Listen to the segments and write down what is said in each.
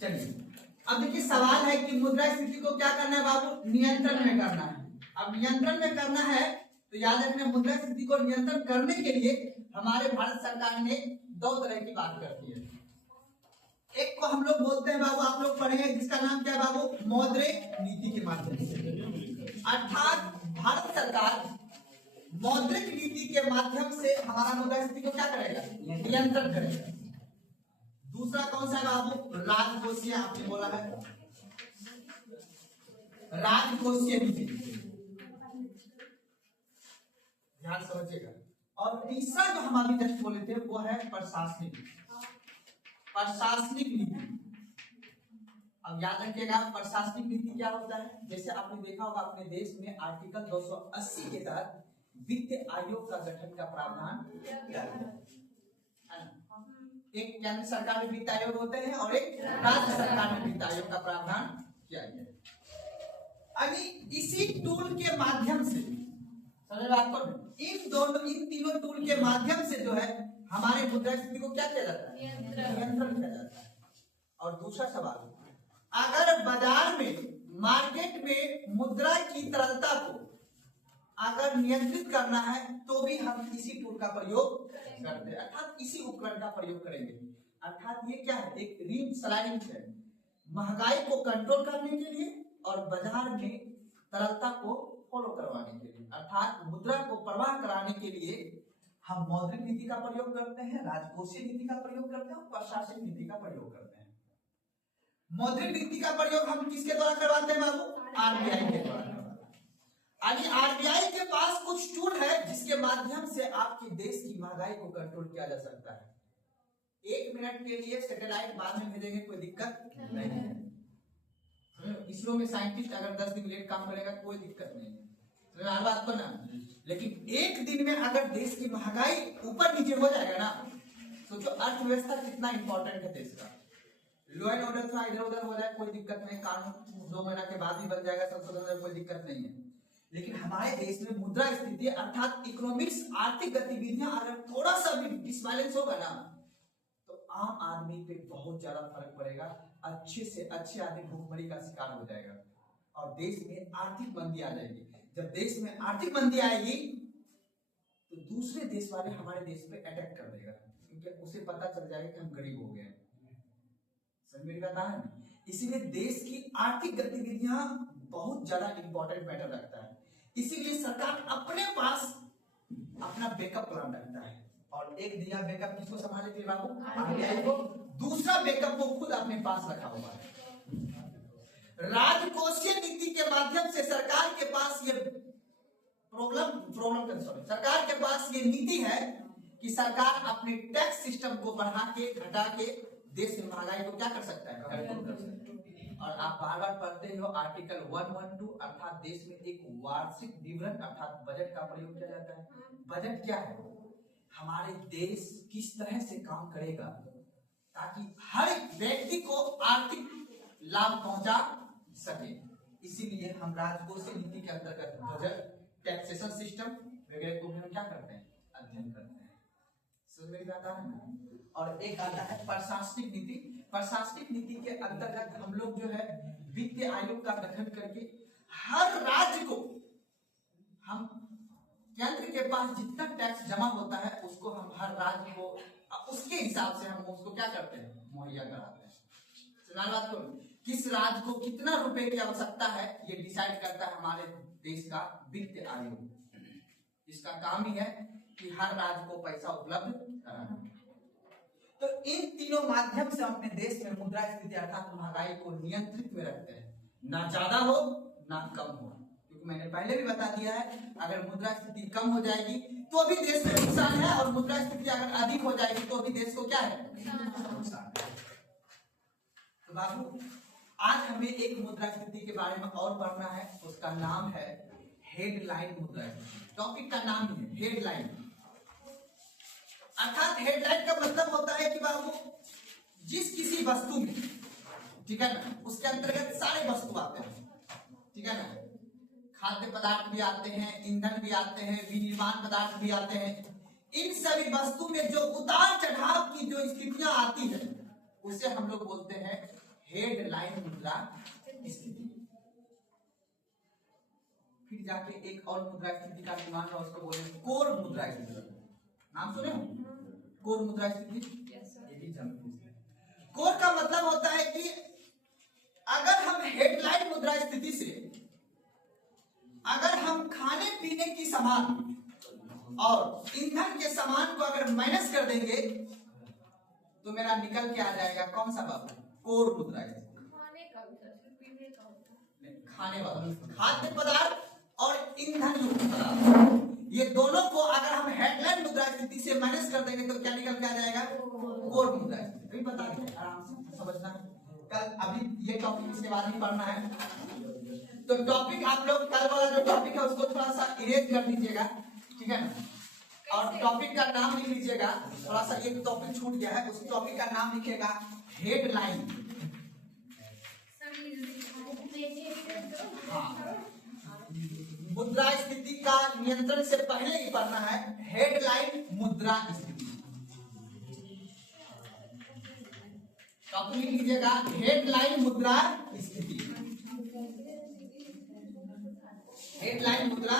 चलिए अब देखिए सवाल है कि मुद्रास्फीति को क्या करना है बाबू, नियंत्रण में करना है। अब नियंत्रण में करना है तो याद रखना मुद्रास्फीति को नियंत्रण करने के लिए हमारे भारत सरकार ने दो तरह की बात करती है। एक को हम लोग बोलते हैं बाबू, आप लोग पढ़ेंगे, जिसका नाम क्या है बाबू, मौद्रिक नीति के माध्यम से। अर्थात भारत सरकार मौद्रिक नीति के माध्यम से हमारा मुद्रास्फीति को क्या करेगा, नियंत्रण करेगा। दूसरा कौन सा है बाबू, राजकोषीय, आपने बोला है राजकोषीय नीति, ध्यान समझिएगा। और तीसरा जो हम अभी जस्ट बोले थे वो है प्रशासनिक नीति। अब याद रखिएगा प्रशासनिक नीति क्या होता है। जैसे आपने देखा होगा अपने देश में आर्टिकल 280 के तहत वित्त आयोग का गठन का प्रावधान किया गया है। एक केंद्र सरकार में वित्त आयोग होते हैं और एक राज्य सरकार में वित्त आयोग का प्रावधान किया गया है। अभी इसी टूल के माध्यम से समझ बात को, इन तीनों टूल के माध्यम से जो है हमारे मुद्रास्फीति को क्या किया जाता है, नियंत्रण किया जाता है। और दूसरा सवाल, अगर बाजार में मार्केट में मुद्रा की तरलता को अगर नियंत्रित करना है तो भी हम इसी टूल का प्रयोग करते हैं, अर्थात इसी उपकरण का प्रयोग करेंगे। अर्थात ये क्या है, एक रिंग स्लाइडिंग है, महंगाई को कंट्रोल करने के लिए और बाजार में तरलता को फॉलो करवाने के लिए, अर्थात मुद्रा को प्रवाह कराने के लिए हम मौद्रिक नीति का प्रयोग करते हैं, राजकोषीय नीति का प्रयोग करते हैं और प्रशासनिक नीति का प्रयोग करते हैं। मौद्रिक नीति का प्रयोग हम किसके द्वारा करवाते हैं बाबू, आरबीआई के द्वारा। आरबीआई के पास कुछ टूल है जिसके माध्यम से आपके देश की महंगाई को कंट्रोल किया जा सकता है। 1 मिनट के लिए सैटेलाइट बाद में भेजेंगे, कोई दिक्कत नहीं है। इसरो में साइंटिस्ट अगर 10 दिन लेट काम करेगा कोई दिक्कत नहीं है, बात को ना। लेकिन एक दिन में अगर देश की महंगाई ऊपर नीचे हो जाएगा ना, सोचो अर्थव्यवस्था कितना इंपॉर्टेंट है देश का। लॉ एंड ऑर्डर थोड़ा इधर उधर हो जाए कोई दिक्कत नहीं, कानून 2 महीना के बाद ही बन जाएगा, संशोधन कोई दिक्कत नहीं है। लेकिन हमारे देश में मुद्रा स्थिति अर्थात इकोनॉमिक्स, आर्थिक गतिविधियां अगर थोड़ा सा भी डिसबैलेंस होगा ना तो आम आदमी पे बहुत ज्यादा फर्क पड़ेगा, अच्छे से अच्छे आदमी भूखमरी का शिकार हो जाएगा और देश में आर्थिक मंदी आ जाएगी। जब देश में आर्थिक मंदी आएगी तो दूसरे देश वाले हमारे देश पे अटैक कर देगा, क्योंकि उसे पता चल जाएगा कि हम गरीब हो गए। समझ मेरी बात है। इसीलिए देश की आर्थिक गतिविधियां बहुत ज्यादा इंपॉर्टेंट मैटर रखता है। इसीलिए सरकार अपने पास अपना बैकअप प्लान रखता है और एक दिया बैकअप किसको संभाले थे बाबू, आरबीआई को, दूसरा बैकअप को खुद अपने पास रखा हुआ है। राजकोषीय नीति के माध्यम से सरकार के पास ये सरकार के पास ये नीति है कि सरकार अपने टैक्स सिस्टम को बढ़ा के घटा के देश में महंगाई को क्या कर सकता है, कंट्रोल कर सकता है। और आप बार बार पढ़ते हो आर्टिकल 112, अर्थात देश में एक वार्षिक विवरण अर्थात बजट का प्रयोग किया जाता है। बजट क्या है, हमारे देश किस तरह से काम करेगा ताकि हर व्यक्ति को आर्थिक लाभ पहुंचा सके। इसीलिए हम राजकोषीय नीति के अंतर्गत बजट, टैक्सेशन सिस्टम वगैरह को हम क्या करते हैं, अध्ययन करते हैं। समझ में आता है। और एक आता है प्रशासनिक नीति। प्रशासनिक नीति के अंतर्गत हम लोग जो है वित्त आयोग का गठन करके हर राज्य को, हम केंद्र के पास जितना टैक्स जमा होता है उसको हम हर राज्य को उसके हिसाब से हम उसको क्या करते हैं, मुहैया कराते हैं। बात को किस राज्य को कितना रुपए की आवश्यकता है ये डिसाइड करता है हमारे देश का वित्त आयोग। इसका काम ही है कि हर राज्य को पैसा उपलब्ध कराना। तो इन तीनों माध्यम से हम अपने देश में मुद्रा स्थिति अर्थात महंगाई को नियंत्रित में रखते हैं, ना ज्यादा हो ना कम हो। क्योंकि मैंने पहले भी बता दिया है अगर मुद्रा स्थिति कम हो जाएगी तो भी देश में नुकसान है और मुद्रा स्थिति अगर अधिक हो जाएगी तो भी देश को क्या है, नुकसान है। तो बाबू आज हमें एक मुद्रा स्थिति के बारे में और पढ़ना है, उसका नाम है हेडलाइन मुद्रा स्थिति। टॉपिक का नाम है हेडलाइन, अर्थात हेडलाइन का मतलब होता है कि बाबू जिस किसी वस्तु में, ठीक है ना, उसके अंतर्गत सारे वस्तु आते हैं, ठीक है ना, खाद्य पदार्थ भी आते हैं, ईंधन भी आते हैं, विनिर्माण पदार्थ भी आते हैं। इन सभी वस्तु में जो उतार चढ़ाव की जो स्थितियां आती है उसे हम लोग बोलते हैं हेडलाइन मुद्रा स्थिति। फिर जाके एक और मुद्रा स्थिति का निर्माण है, उसको बोले कोर मुद्रा स्थिति। नाम सुने हो? कोर मुद्रा स्थिति। कोर का मतलब होता है कि अगर हम हेडलाइन मुद्रा स्थिति से अगर हम खाने पीने की सामान और ईंधन के सामान को अगर माइनस कर देंगे तो मेरा निकल के आ जाएगा कौन सा बाबू? कोर मुद्रा स्थिति। खाने वाला खाद्य पदार्थ और ईंधन युक्त पदार्थ, ये दोनों को अगर हम हेडलाइन मुद्रा स्थिति से माइनस कर देंगे तो क्या निकल के आ जाएगा? कोर मुद्रा स्थिति। बता दें, आराम से समझना है। कल अभी ये टॉपिक इसके बाद ही पढ़ना है, तो टॉपिक आप लोग कल वाला जो टॉपिक है उसको थोड़ा सा इरेज कर लीजिएगा, ठीक है ना? और टॉपिक का नाम लिख लीजिएगा। थोड़ा सा एक टॉपिक छूट गया है, उस टॉपिक का नाम लिखेगा हेडलाइन। हाँ, मुद्रा स्थिति का नियंत्रण से पहले ही पढ़ना है हेडलाइन मुद्रा स्थिति। टॉपिक लिख लीजिएगा हेडलाइन मुद्रा स्थिति। हेडलाइन मुद्रा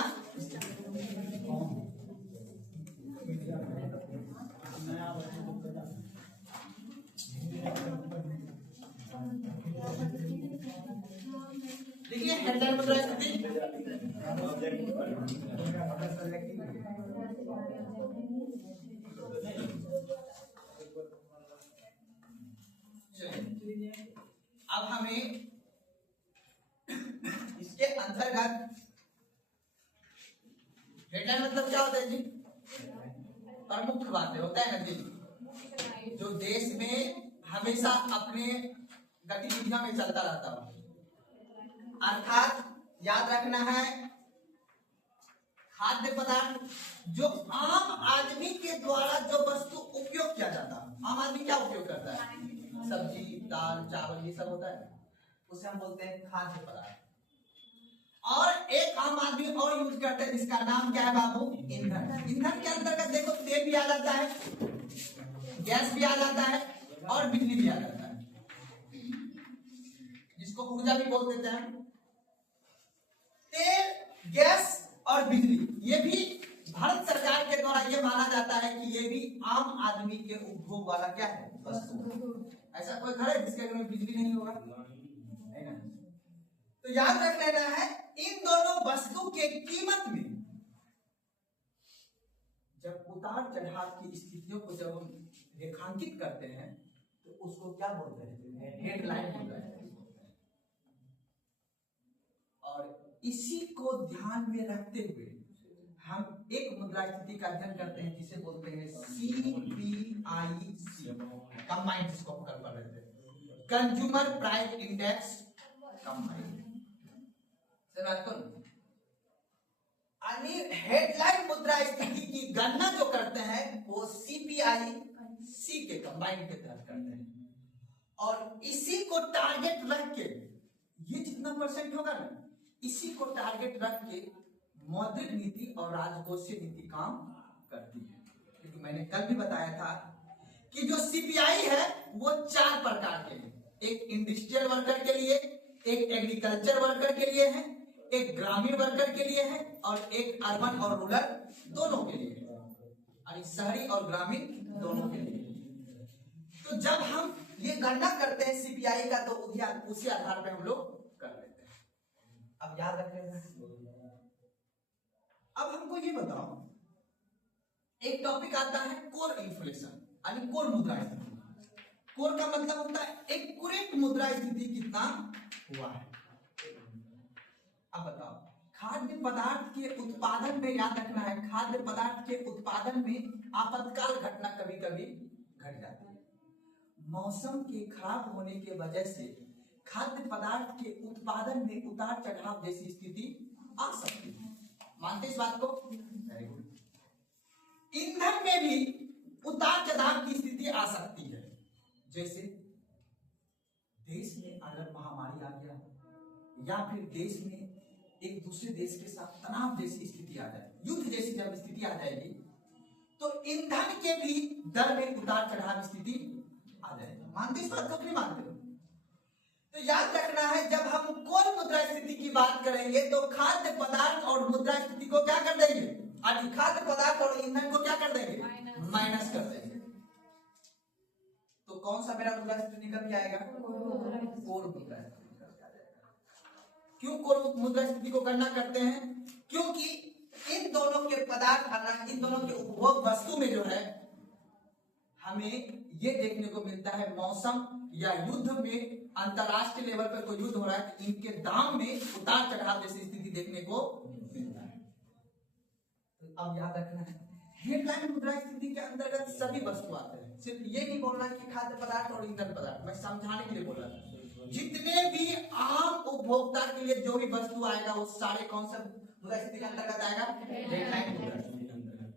देखिए, हेडलाइन मुद्रा स्थिति अब हमें इसके अंतर्गत हेडलाइन मतलब क्या होता है जी? प्रमुख बातें होता है ना जी, जो देश में हमेशा अपने गतिविधियों में चलता रहता हो। अर्थात याद रखना है, खाद्य पदार्थ जो आम आदमी के द्वारा जो वस्तु उपयोग किया जाता है। आम आदमी क्या उपयोग करता है? सब्जी, दाल, चावल, ये सब होता है, उसे हम बोलते हैं खाद्य पदार्थ। और एक आम आदमी और यूज करते हैं जिसका नाम क्या है बाबू? ईंधन। ईंधन के अंतर्गत देखो तेल भी आ जाता है, गैस भी आ जाता है और बिजली भी आ जाता है, जिसको ऊर्जा भी बोल देते हैं। तेल, गैस और बिजली, ये भी भारत सरकार के द्वारा ये माना जाता है कि ये भी आम आदमी के उपभोग वाला क्या है? वस्तु। ऐसा कोई घर है जिसके घर में बिजली नहीं होगा? नहीं ना? तो याद रख लेना है, इन दोनों वस्तु के कीमत में जब उतार चढ़ाव की स्थितियों को जब हम रेखांकित करते हैं तो उसको क्या बोलते हैं? हेडलाइन बोलते हैं। और इसी को ध्यान में रखते हुए हम एक मुद्रा स्थिति का अध्ययन करते हैं जिसे बोलते हैं CPIC, कंबाइंड, इसको हम कर पा रहे थे, consumer price index combined. Headline मुद्रा स्थिति की गणना जो करते हैं वो CPIC के कंबाइंड के तहत करते हैं, और इसी को टारगेट रख के, ये जितना परसेंट होगा ना, इसी को टारगेट रख के मौद्रिक नीति और राजकोषीय नीति काम करती है। क्योंकि मैंने कल भी बताया था कि जो CPI है वो 4 प्रकार के हैं। एक इंडस्ट्रियल वर्कर के लिए, एक एग्रीकल्चर वर्कर के लिए है, एक ग्रामीण वर्कर के लिए है, और एक अर्बन और रूरल दोनों के लिए है, और शहरी और ग्रामीण दोनों के लिए। तो जब हम ये गणना करते हैं CPI का, तो उसी आधार पे हम लोग कर लेते हैं। अब याद रखें, अब हमको ये बताओ, एक टॉपिक आता है कोर इन्फ्लेशन, यानी कोर मुद्रा स्थिति। कोर का मतलब होता है एक्यूरेट मुद्रा स्थिति कितना हुआ है। अब बताओ, खाद्य पदार्थ के उत्पादन में याद रखना है, खाद्य पदार्थ के उत्पादन में आपातकाल घटना कभी कभी घट जाती है। मौसम के खराब होने के वजह से खाद्य पदार्थ के उत्पादन में उतार चढ़ाव जैसी स्थिति आ सकती है। मानते इस बात को? Very good. ईंधन में भी उतार चढ़ाव की स्थिति आ सकती है। जैसे देश में अगर महामारी आ गया, या फिर देश में एक दूसरे देश के साथ तनाव जैसी स्थिति आ जाए, युद्ध जैसी जब स्थिति आ जाएगी, तो ईंधन के भी दर में उतार चढ़ाव स्थिति आ जाएगी। मानते इस बात को? नहीं मानते हो? तो याद रखना है, जब हम कोर मुद्रा स्थिति की बात करेंगे तो खाद्य पदार्थ और मुद्रा स्थिति को क्या कर देंगे, खाद्य पदार्थ और ईंधन को क्या कर देंगे, माइनस कर देंगे। तो कौन सा मेरा मुद्रा स्थिति निकल के आएगा, कोर मुद्रा स्थिति निकल के आ जाएगा। क्यों कोर मुद्रा स्थिति को गणना करते हैं, क्योंकि इन दोनों के पदार्थ, इन दोनों के उपभोग वस्तु में जो है हमें ये देखने को मिलता है, मौसम या युद्ध में, अंतरराष्ट्रीय लेवल पर कोई युद्ध हो रहा है तो इनके दाम में उतार चढ़ाव जैसी स्थिति देखने को मिलता है। तो अब याद रखना है, हेडलाइन मुद्रा स्थिति के अंतर्गत सभी वस्तु आते हैं। सिर्फ ये नहीं बोलना कि खाद्य पदार्थ और ईंधन पदार्थ, मैं समझाने के लिए बोल रहा था। जितने भी आम उपभोक्ता के लिए जो भी वस्तु आएगा वो सारे कौन सा मुद्रा स्थिति के अंतर्गत आएगा, हेडलाइन मुद्रा स्थिति के अंतर्गत।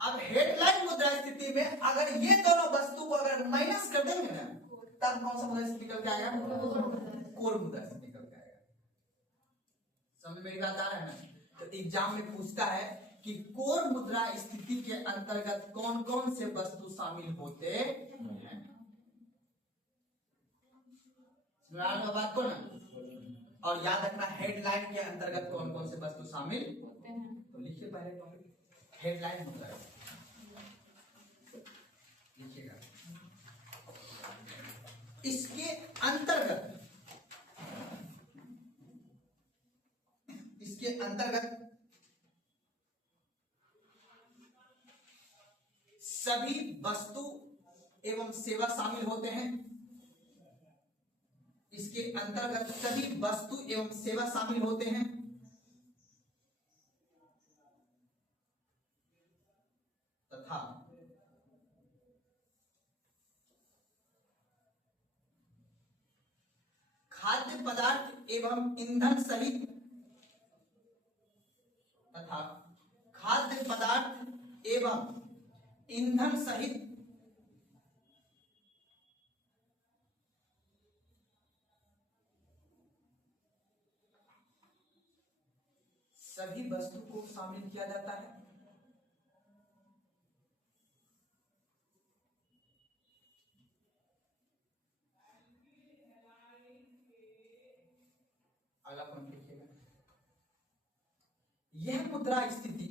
अब हेडलाइन मुद्रा स्थिति में अगर ये दोनों वस्तु को अगर माइनस कर देंगे ना, तब कौन सा मुद्रा स्थिति निकल के आएगा, कोर मुद्रा स्थिति निकल के आएगा। समझ मेरी बात आ रहा है ना। तो एग्जाम में पूछता है कि कोर मुद्रा स्थिति के अंतर्गत कौन कौन से वस्तु शामिल होते हैं। बात को ना, और याद रखना हेडलाइन के अंतर्गत कौन कौन से वस्तु शामिल होते हैं। तो लिखिए पहले टॉपिक हेडलाइन मुद्रा लिखिएगा। इसके अंतर्गत सभी वस्तु एवं सेवा शामिल होते हैं। इसके अंतर्गत सभी वस्तु एवं सेवा शामिल होते हैं तथा खाद्य पदार्थ एवं ईंधन सहित सभी वस्तु को शामिल किया जाता है। अगला पॉइंट लिखिएगा। यह मुद्रा स्थिति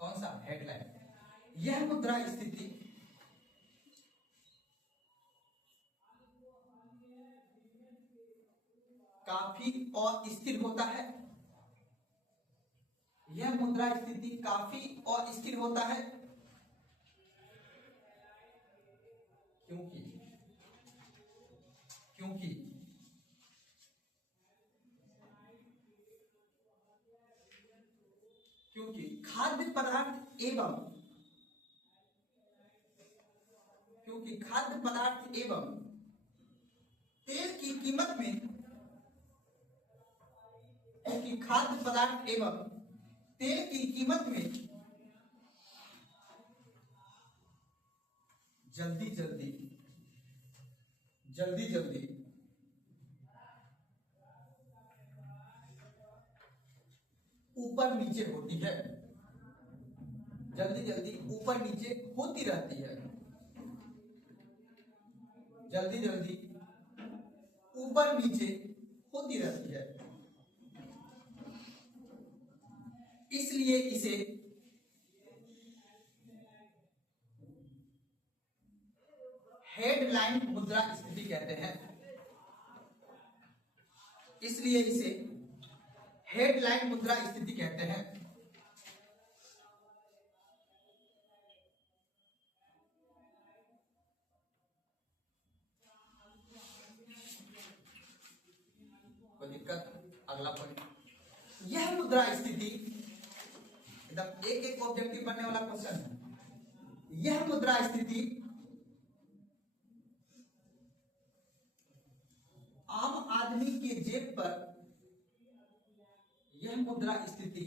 कौन सा, हेडलाइन, यह मुद्रा स्थिति काफी अस्थिर होता है। यह मुद्रा स्थिति काफी अस्थिर होता है क्योंकि खाद्य पदार्थ एवं तेल की कीमत में, क्योंकि खाद्य पदार्थ एवं तेल की कीमत में जल्दी जल्दी ऊपर नीचे होती है, जल्दी ऊपर नीचे होती रहती है, जल्दी ऊपर नीचे होती रहती है। इसलिए इसे हेडलाइन मुद्रा स्थिति कहते हैं। इसलिए इसे हेडलाइन मुद्रा स्थिति कहते हैं। कोई दिक्कत? अगला पॉइंट, यह मुद्रा स्थिति एकदम एक ऑब्जेक्टिव बनने वाला क्वेश्चन है। यह मुद्रा स्थिति आम आदमी के जेब पर, यह मुद्रा स्थिति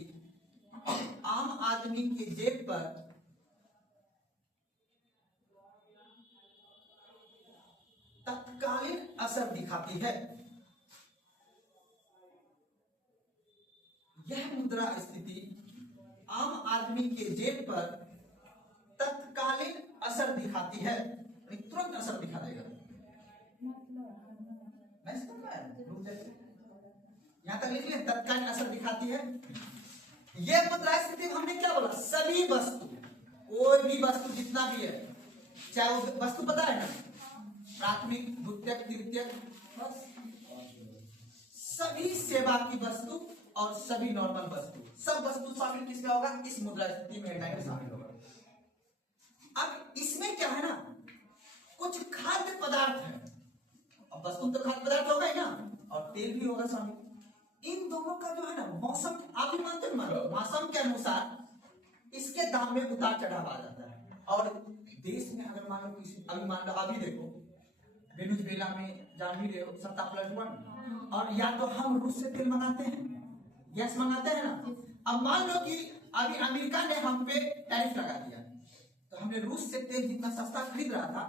आम आदमी के जेब पर तत्कालीन असर दिखाती है। यह मुद्रा स्थिति आम आदमी के जेब पर तत्कालीन असर दिखाती है, तुरंत असर दिखा देगा। यहाँ तक लिख लें, तत्कालीन असर दिखाती है। ये मुद्रास्फीति में हमने क्या बोला, सभी वस्तु, कोई भी वस्तु जितना भी है, चाहे वो वस्तु पता है ना, प्राथमिक, द्वितीयक, तृतीयक, सभी सेवा की वस्तु और सभी नॉर्मल वस्तु, सब वस्तु शामिल किसमें होगा, इस मुद्रास्फीति में हेडलाइन शामिल होगा। अब इसमें क्या है ना, कुछ खाद्य पदार्थ है, अब वस्तु तो खाद्य पदार्थ होगा ही ना, और तेल भी होगा शामिल। इन दोनों का जो है ना मौसम, आप भी मानते हो, मौसम के अनुसार इसके दाम में उतार चढ़ाव आ जाता है। और देश में अगर मान लो किसी, अभी मान लो अभी देखो वेनेजुएला में जान ही रहे हो, सत्ता पलट हुआ, और या तो हम रूस से तेल मंगाते हैं, गैस मंगाते हैं ना। अब मान लो कि अभी अमेरिका ने हम पे टैरिफ लगा दिया, तो हमने रूस से तेल जितना सस्ता खरीद रहा था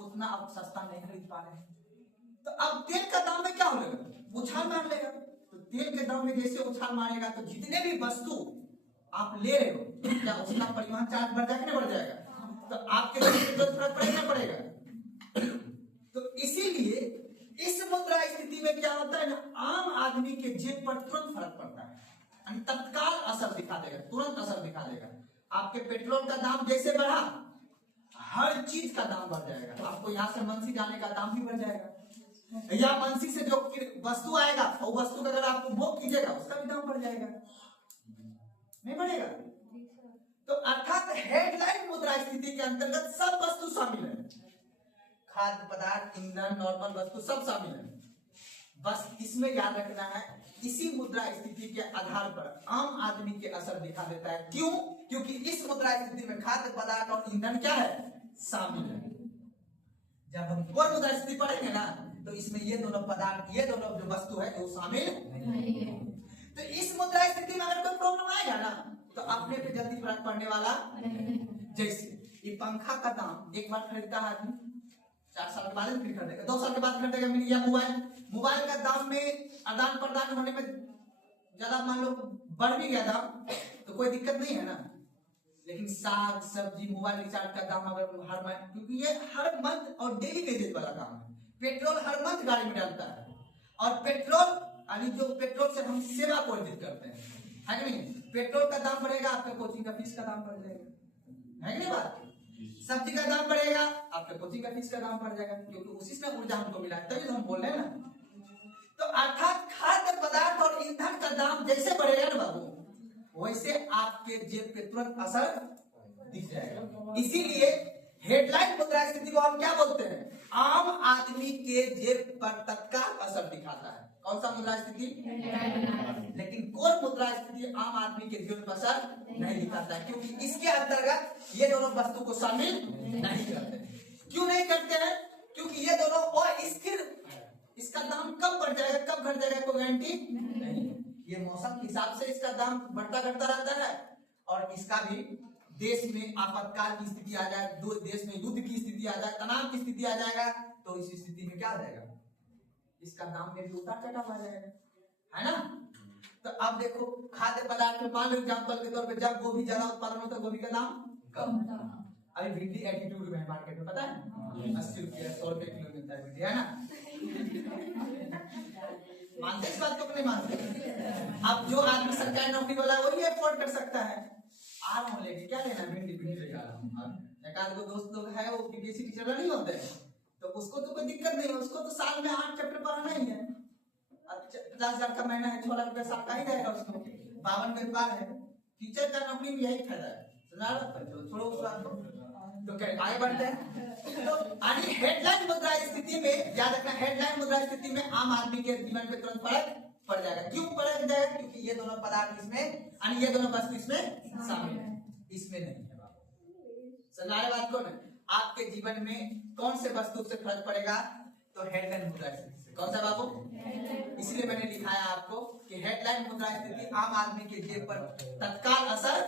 उतना अब सस्ता नहीं खरीद पा रहे, तो अब तेल का दाम में क्या हो जाएगा, उछाल मार लेगा। तो तेल के दाम में जैसे उछाल मारेगा तो जितने भी वस्तु आप ले रहे हो, क्या उसका परिवहन चार्ज बढ़ जाएगा, नहीं बढ़ जाएगा, तो आपके फर्क पड़ेगा पड़ेगा। तो इसीलिए इस मुद्रा स्थिति में क्या होता है ना, आम आदमी के जेब पर तुरंत फर्क पड़ता है, तत्काल असर दिखा देगा, तुरंत असर दिखा देगा। आपके पेट्रोल का दाम जैसे बढ़ा, हर चीज का दाम बढ़ जाएगा। आपको यहाँ से मंसी जाने का दाम भी बढ़ जाएगा, या मंसी से जो वस्तु आएगा वो वस्तु का अगर आप उपभोग कीजिएगा उसका भी दाम बढ़ जाएगा, नहीं बढ़ेगा। तो अर्थात हेडलाइन मुद्रा स्थिति के अंतर्गत सब वस्तु शामिल है, खाद्य पदार्थ, ईंधन, नॉर्मल वस्तु सब शामिल है। बस इसमें याद रखना है, इसी मुद्रा स्थिति के आधार पर आम आदमी के असर दिखा देता है। क्यों? क्योंकि इस मुद्रा स्थिति में खाद्य पदार्थ और ईंधन क्या है, शामिल है। जब हम कोर मुद्रा स्थिति पढ़ेंगे ना, तो इसमें ये दोनों पदार्थ, ये दोनों जो वस्तु है वो शामिल नहीं है। तो इस मुद्रा स्थिति में अगर कोई प्रॉब्लम आएगा ना, तो अपने पे जल्दी फर्क पड़ने वाला। जैसे ये पंखा का दाम एक बार खरीदता है आदमी, 4 साल के बाद फिर खरीदेगा, 2 साल के बाद खरीदेगा। मिल गया मोबाइल का दाम में आदान प्रदान होने में ज्यादा मान लो बढ़ भी गया दाम तो कोई दिक्कत नहीं है ना। लेकिन साग सब्जी, मोबाइल रिचार्ज का दाम अगर हर महीने, क्योंकि ये हर मंथ और डेली बेसिस वाला काम है, पेट्रोल हर मंथ गाड़ी में डालता है, और पेट्रोल यानी जो पेट्रोल से हम सेवा को अर्जित करते हैं, है कि नहीं। पेट्रोल का दाम बढ़ेगा, आपका कोचिंग का फीस का दाम बढ़ जाएगा, है कि नहीं बात। सब्जी का दाम बढ़ेगा, आपके कोचिंग का फीस का दाम बढ़ जाएगा, क्योंकि उसी से ऊर्जा हमको मिला है, तभी तो हम बोल रहे हैं ना। तो अर्थात खाद्य पदार्थ और ईंधन का दाम जैसे बढ़ेगा ना बाबू, वैसे आपके जेब पे तुरंत असर दिख जाएगा। इसीलिए हेडलाइन मुद्रा स्थिति को हम क्या बोलते हैं, आम आदमी के जेब पर तत्काल असर दिखाता है। कौन सा मुद्रा स्थिति? लेकिन कोर मुद्रा स्थिति आम आदमी के जेब पर असर नहीं दिखाता है, क्योंकि इसके अंतर्गत ये दोनों वस्तु को शामिल नहीं करते। क्यों नहीं करते हैं? क्योंकि ये दोनों अस्थिर, इसका दाम कब बढ़ जाएगा कब घट जाएगा कोई गारंटी नहीं। ये मौसम के हिसाब से इसका दाम बढ़ता घटता रहता है, और इसका भी देश में आपातकाल की स्थिति आ जाए, दो देश में युद्ध की स्थिति आ जाए, तनाव की स्थिति आ जाएगा, तो इस स्थिति में क्या आ जाएगा, इसका दाम में भी उतार चढ़ाव आ जाएगा, है ना। तो अब देखो खाद्य पदार्थ में मान लो एग्जाम्पल के तौर पे, जब गोभी ज्यादा उत्पादन होता है गोभी का दाम कम होता है। अभी भिंडी 82 रुपए है मार्केट में, पता है 80 रुपया 100 रुपए किलो मिलता है भिंडी, है ना। मानते इस बात को नहीं मानते। अब जो आदमी सरकारी नौकरी वाला है वही अफोर्ड कर सकता है। आ रहा हूँ लेके क्या लेना, भिंडी लेकर आ रहा हूँ। एक आध को दोस्त लोग है वो बीपीएससी टीचर नहीं होते, तो उसको तो कोई दिक्कत नहीं है, उसको तो साल में 8 चैप्टर पढ़ाना ही है। 50,000 का महीना है, 6 लाख रुपया साल का ही जाएगा उसको, 52 में पार है। टीचर का नौकरी में यही फायदा है, छोड़ो उस बात को। तो आगे बढ़ते हैं। तो हेडलाइन मुद्रा स्थिति में याद रखना, हेडलाइन मुद्रा स्थिति में आम आदमी के जीवन पे तुरंत फर्क पड़ जाएगा। क्यों पड़ जाएगा? क्योंकि ये दोनों पदार्थ इसमें, ये दोनों वस्तु इसमें शामिल है, इसमें नहीं है। समझाए बात को ना। आपके जीवन में कौन से वस्तु से फर्क पड़ेगा? तो हेडलाइन मुद्रा स्थिति से। कौन सा बाबू? इसलिए मैंने लिखाया आपको कि हेडलाइन मुद्रा स्थिति आम आदमी के जेब पर तत्काल असर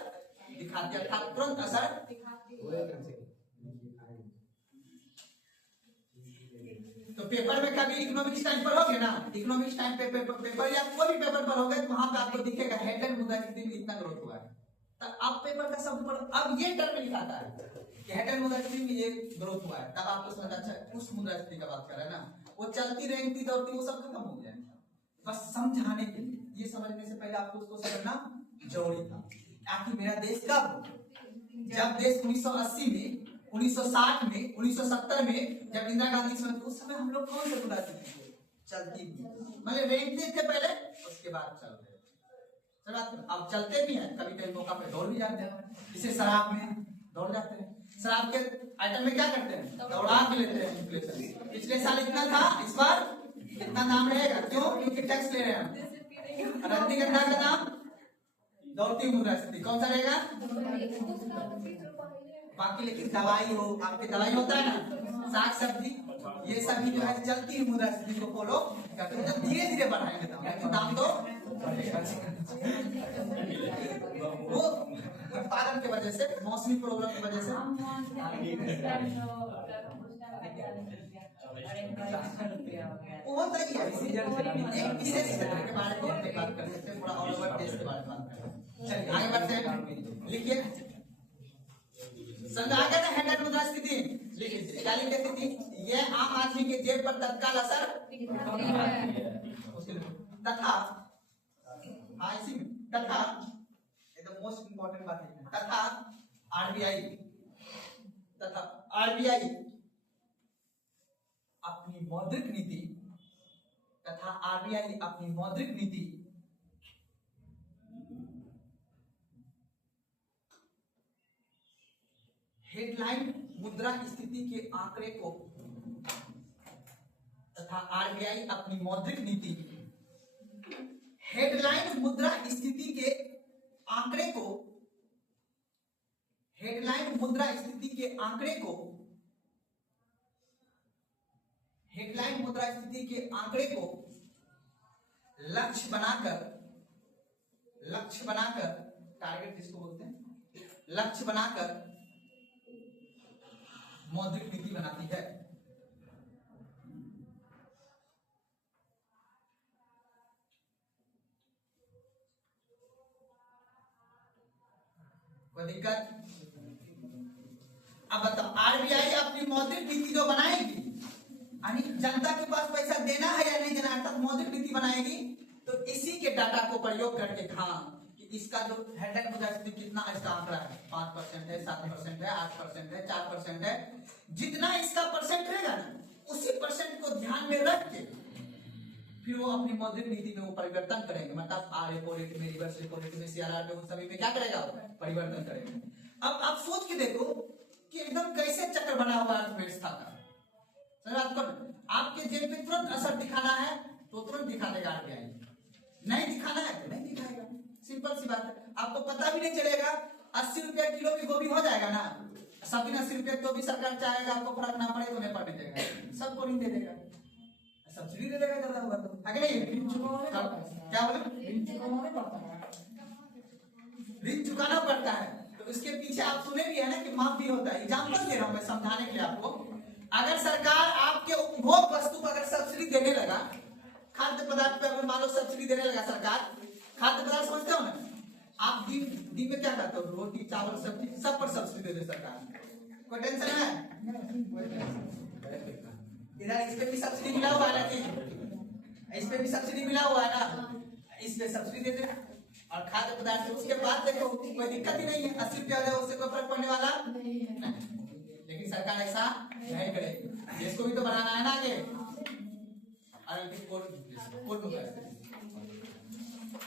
दिखाती है, अर्थात तुरंत असर। तो पेपर में कभी इकोनॉमिक्स टाइम पर होगे ना, इकोनॉमिक्स टाइम पे पेपर या कोई भी पेपर पर होगा, तो वहां पे आपको दिखेगा हेडलाइन मुद्रा स्थिति में इतना ग्रोथ हुआ है। तब आप पेपर का सब पर अब ये टर्म लिखाता है कि हेडलाइन मुद्रा स्थिति में ये ग्रोथ हुआ है, तब आपको समझ अच्छा उस मुद्रा स्थिति का बात कर रहा है ना। वो चलती रहती दौड़ती वो सब खत्म हो गया, बस समझाने के लिए, ये समझने से पहले आपको उसको समझना जरूरी था। आखिर मेरा देश कब, जब देश 1980 में, 1960 में, 1970 में, जब इंदिरा गांधी समय, उस समय हम लोग कौन सा खुदा चलती थी, मतलब रेंटते थे पहले, उसके बाद चल रहे थे। अब चलते भी हैं, कभी कभी मौका पे दौड़ भी जाते हैं, जैसे शराब में दौड़ जाते हैं। शराब के आइटम में क्या करते हैं, दौड़ा के लेते हैं इन्फ्लेशन। पिछले साल इतना था, इस बार इतना दाम रहेगा, क्यों? क्योंकि टैक्स ले रहे हैं। रजनीगंधा का दाम दौड़ती मुद्रास्फीति कौन सा रहेगा? बाकी लेकिन दवाई हो, आपके दवाई होता है ना, साग सब्जी, ये सभी जो है चलती है मुद्रास्फीति को फॉलो करते हैं। धीरे धीरे बढ़ाएंगे दाम, लेकिन दाम तो वो उत्पादन की वजह से, मौसमी प्रॉब्लम की वजह से वो होता ही है। एक विशेष क्षेत्र के बारे में बात कर सकते हैं, थोड़ा ऑल ओवर देश के बारे में बात करते हैं। चलिए आगे बढ़ते हैं, लिखिए संग्राहक हैंडल मुद्रास्फीति, लिखिए क्या लिखते थी, ये आम आदमी के जेब पर तत्काल असर तथा, हाँ इसी में तथा, एकदम मोस्ट इंपॉर्टेंट बात है, तथा आरबीआई अपनी मौद्रिक नीति, तथा आरबीआई अपनी मौद्रिक नीति हेडलाइन मुद्रा स्थिति के आंकड़े को, तथा आरबीआई अपनी मौद्रिक नीति हेडलाइन मुद्रा स्थिति के आंकड़े को, हेडलाइन मुद्रा स्थिति के आंकड़े को, हेडलाइन मुद्रा स्थिति के आंकड़े को लक्ष्य बनाकर टारगेट जिसको बोलते हैं, लक्ष्य बनाकर मौद्रिक नीति बनाती है। कोई दिक्कत? अब बताओ, आरबीआई अपनी मौद्रिक नीति जो बनाएगी, यानी जनता के पास पैसा देना है या नहीं देना है, तब मौद्रिक नीति बनाएगी, तो इसी के डाटा को प्रयोग करके, हाँ कि इसका जो हेडलाइन मुद्रास्फीति कितना, इसका आंकड़ा है 5% है, 7% है, 8% है, 4% है, जितना इसका परसेंट रहेगा ना, उसी परसेंट को ध्यान में रख के फिर वो अपनी मौद्रिक नीति में वो परिवर्तन करेंगे। मतलब रेपो रेट में, रिवर्स रेपो रेट में, सीआरआर में, उन सभी में क्या करेगा, परिवर्तन करेगा। अब आप सोच के देखो कि एकदम कैसे चक्र बना हुआ अर्थव्यवस्था का। आपके जेब पे तुरंत असर दिखाना है तो तुरंत दिखा देगा आरबीआई, नहीं दिखाना है तो नहीं दिखाएगा। सिंपल सी बात है, आपको पता भी नहीं चलेगा। 80 रुपया किलो की गोभी हो जाएगा ना, सब 80 रुपया, तो भी सरकार चाहेगा आपको फर्क ना पड़े तो नहीं पड़ने देगा, सबको नहीं दे देगा, सब्सिडी दे देगा ज्यादा हुआ तो, आगे नहीं क्या बोले, ऋण चुकाना पड़ता है। तो इसके पीछे आप सुने भी है ना कि माफ भी होता है। एग्जाम्पल दे रहा हूं मैं समझाने के लिए आपको। अगर सरकार आपके उपभोग वस्तु पर अगर सब्सिडी देने लगा, खाद्य पदार्थ पर अगर मान लो सब्सिडी देने लगा सरकार, खाद्य पदार्थ समझते हो ना, आप दिन में क्या खाते हो, रोटी चावल सब्जी, सब पर सब्सिडी दे दे सरकार, कोई टेंशन है? इधर इस पे भी सब्सिडी मिला हुआ है ना, इस पे भी सब्सिडी मिला हुआ है ना, इस पे सब्सिडी दे दे। और खाद्य पदार्थ उसके बाद देखो कोई दिक्कत ही नहीं है, 80 रुपया हो उससे कोई फर्क पड़ने वाला नहीं। लेकिन सरकार ऐसा नहीं करेगी, देश को भी तो बढ़ाना है ना आगे।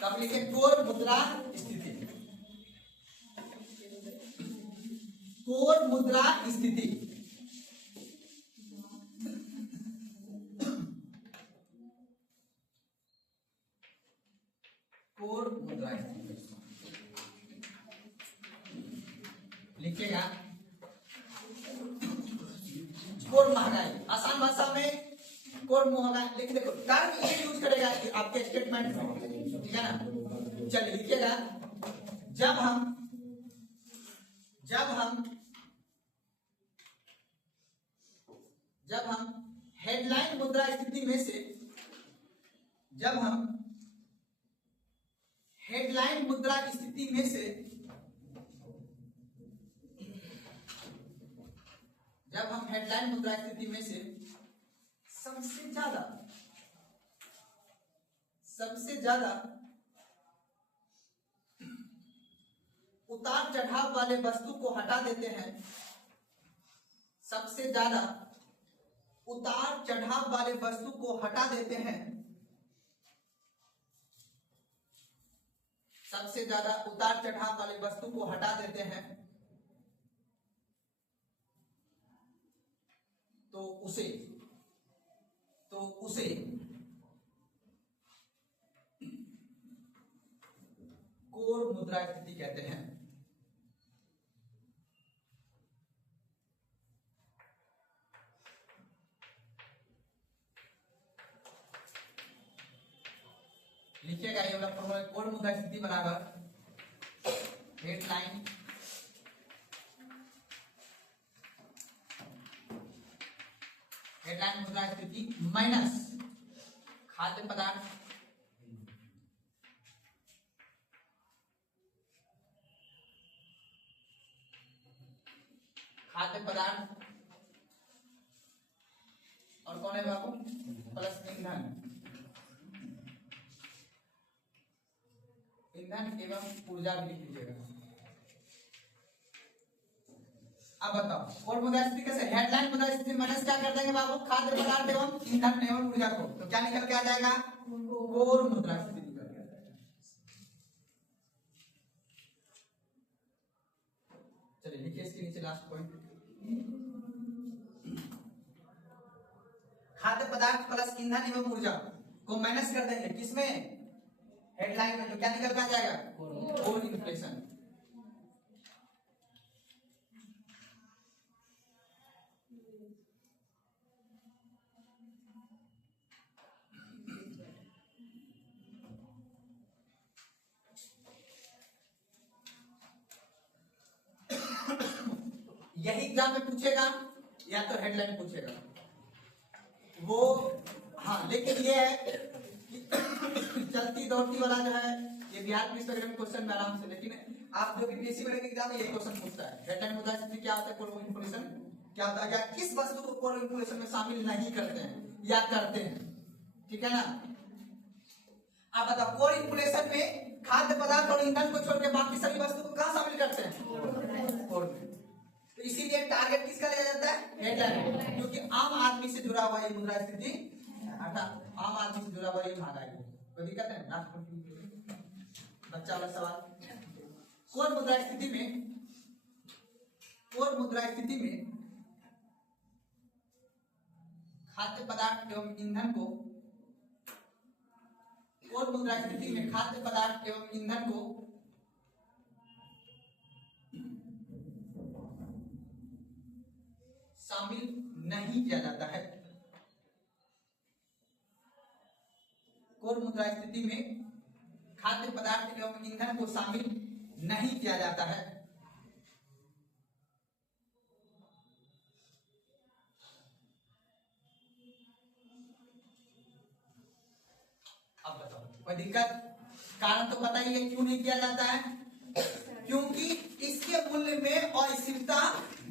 तब लिखे कोर मुद्रा स्थिति, कोर मुद्रा स्थिति, कोर मुद्रा स्थिति लिखिएगा। कोर महंगाई, आसान भाषा में कोर महंगाई, लेकिन देखो टर्म ये यूज करेगा कि आपके स्टेटमेंट में, ठीक है ना। चलिए लिखिएगा, जब हम हेडलाइन मुद्रा स्थिति में से, जब हम हेडलाइन मुद्रा स्थिति में से, जब हम हेडलाइन मुद्रा स्थिति में से सबसे सबसे ज्यादा उतार चढ़ाव वाले वस्तु को हटा देते हैं, सबसे ज्यादा उतार चढ़ाव वाले वस्तु को हटा देते हैं, सबसे ज्यादा उतार चढ़ाव वाले वस्तु को हटा देते हैं, तो उसे कोर मुद्रा स्थिति कहते हैं। लिखिएगा ये वाला फॉर्मूला, कोर मुद्रा स्थिति बराबर हेडलाइन मुद्रा स्थिति माइनस खाद्य पदार्थ और कौन है बाबू, प्लस ईंधन एवं ऊर्जा भी लिख लीजिएगा। अब बताओ कोर मुद्रा स्थिति कैसे, हेडलाइन मुद्रा स्थिति माइनस क्या कर देंगे बाबू, खाद्य पदार्थ एवं ईंधन एवं ऊर्जा को, तो क्या निकल के आ जाएगा, कोर मुद्रा स्थिति निकल के आ जाएगा। चलिए लिखिए इसके नीचे लास्ट पॉइंट, खाद्य पदार्थ प्लस ईंधन एवं ऊर्जा को माइनस कर देंगे किसमें, हेडलाइन में, तो क्या निकल के आ जाएगा, कोर इन्फ्लेशन। यही एग्जाम में पूछेगा या तो हेडलाइन पूछेगा वो, हाँ लेकिन ये है कि चलती दौड़ती वाला जो है ये बिहार पुलिस वगैरह में क्वेश्चन में आराम से, लेकिन आप जो बीपीएससी वगैरह के एग्जाम में यही क्वेश्चन पूछता है, हेडलाइन मुद्रा स्थिति क्या होता है, कोर इन्फ्लेशन क्या होता है, या किस वस्तु को कोर इन्फ्लेशन में शामिल नहीं करते हैं या करते हैं, ठीक है ना। आप बताओ कोर इन्फ्लेशन में खाद्य पदार्थ और ईंधन को छोड़ के बाकी सभी वस्तु को कहां शामिल करते हैं, कोर में। तो इसीलिए टारगेट किसका लिया जाता है, हेडलाइन, क्योंकि आम आदमी से जुड़ा हुआ ये मुद्रा स्थिति, अर्थात आम आदमी से जुड़ा हुआ ये महंगाई। कोई दिक्कत है, बच्चा वाला सवाल। कोर मुद्रा स्थिति में खाद्य पदार्थ एवं ईंधन को, कोर मुद्रा स्थिति में खाद्य पदार्थ एवं ईंधन को शामिल नहीं किया जाता है। कोर मुद्रा स्थिति में खाद्य पदार्थ एवं ईंधन को शामिल नहीं किया जाता है। अब बताओ कोई दिक्कत, कारण तो बताइए क्यों नहीं किया जाता है, क्योंकि इसके मूल्य में अस्थिरता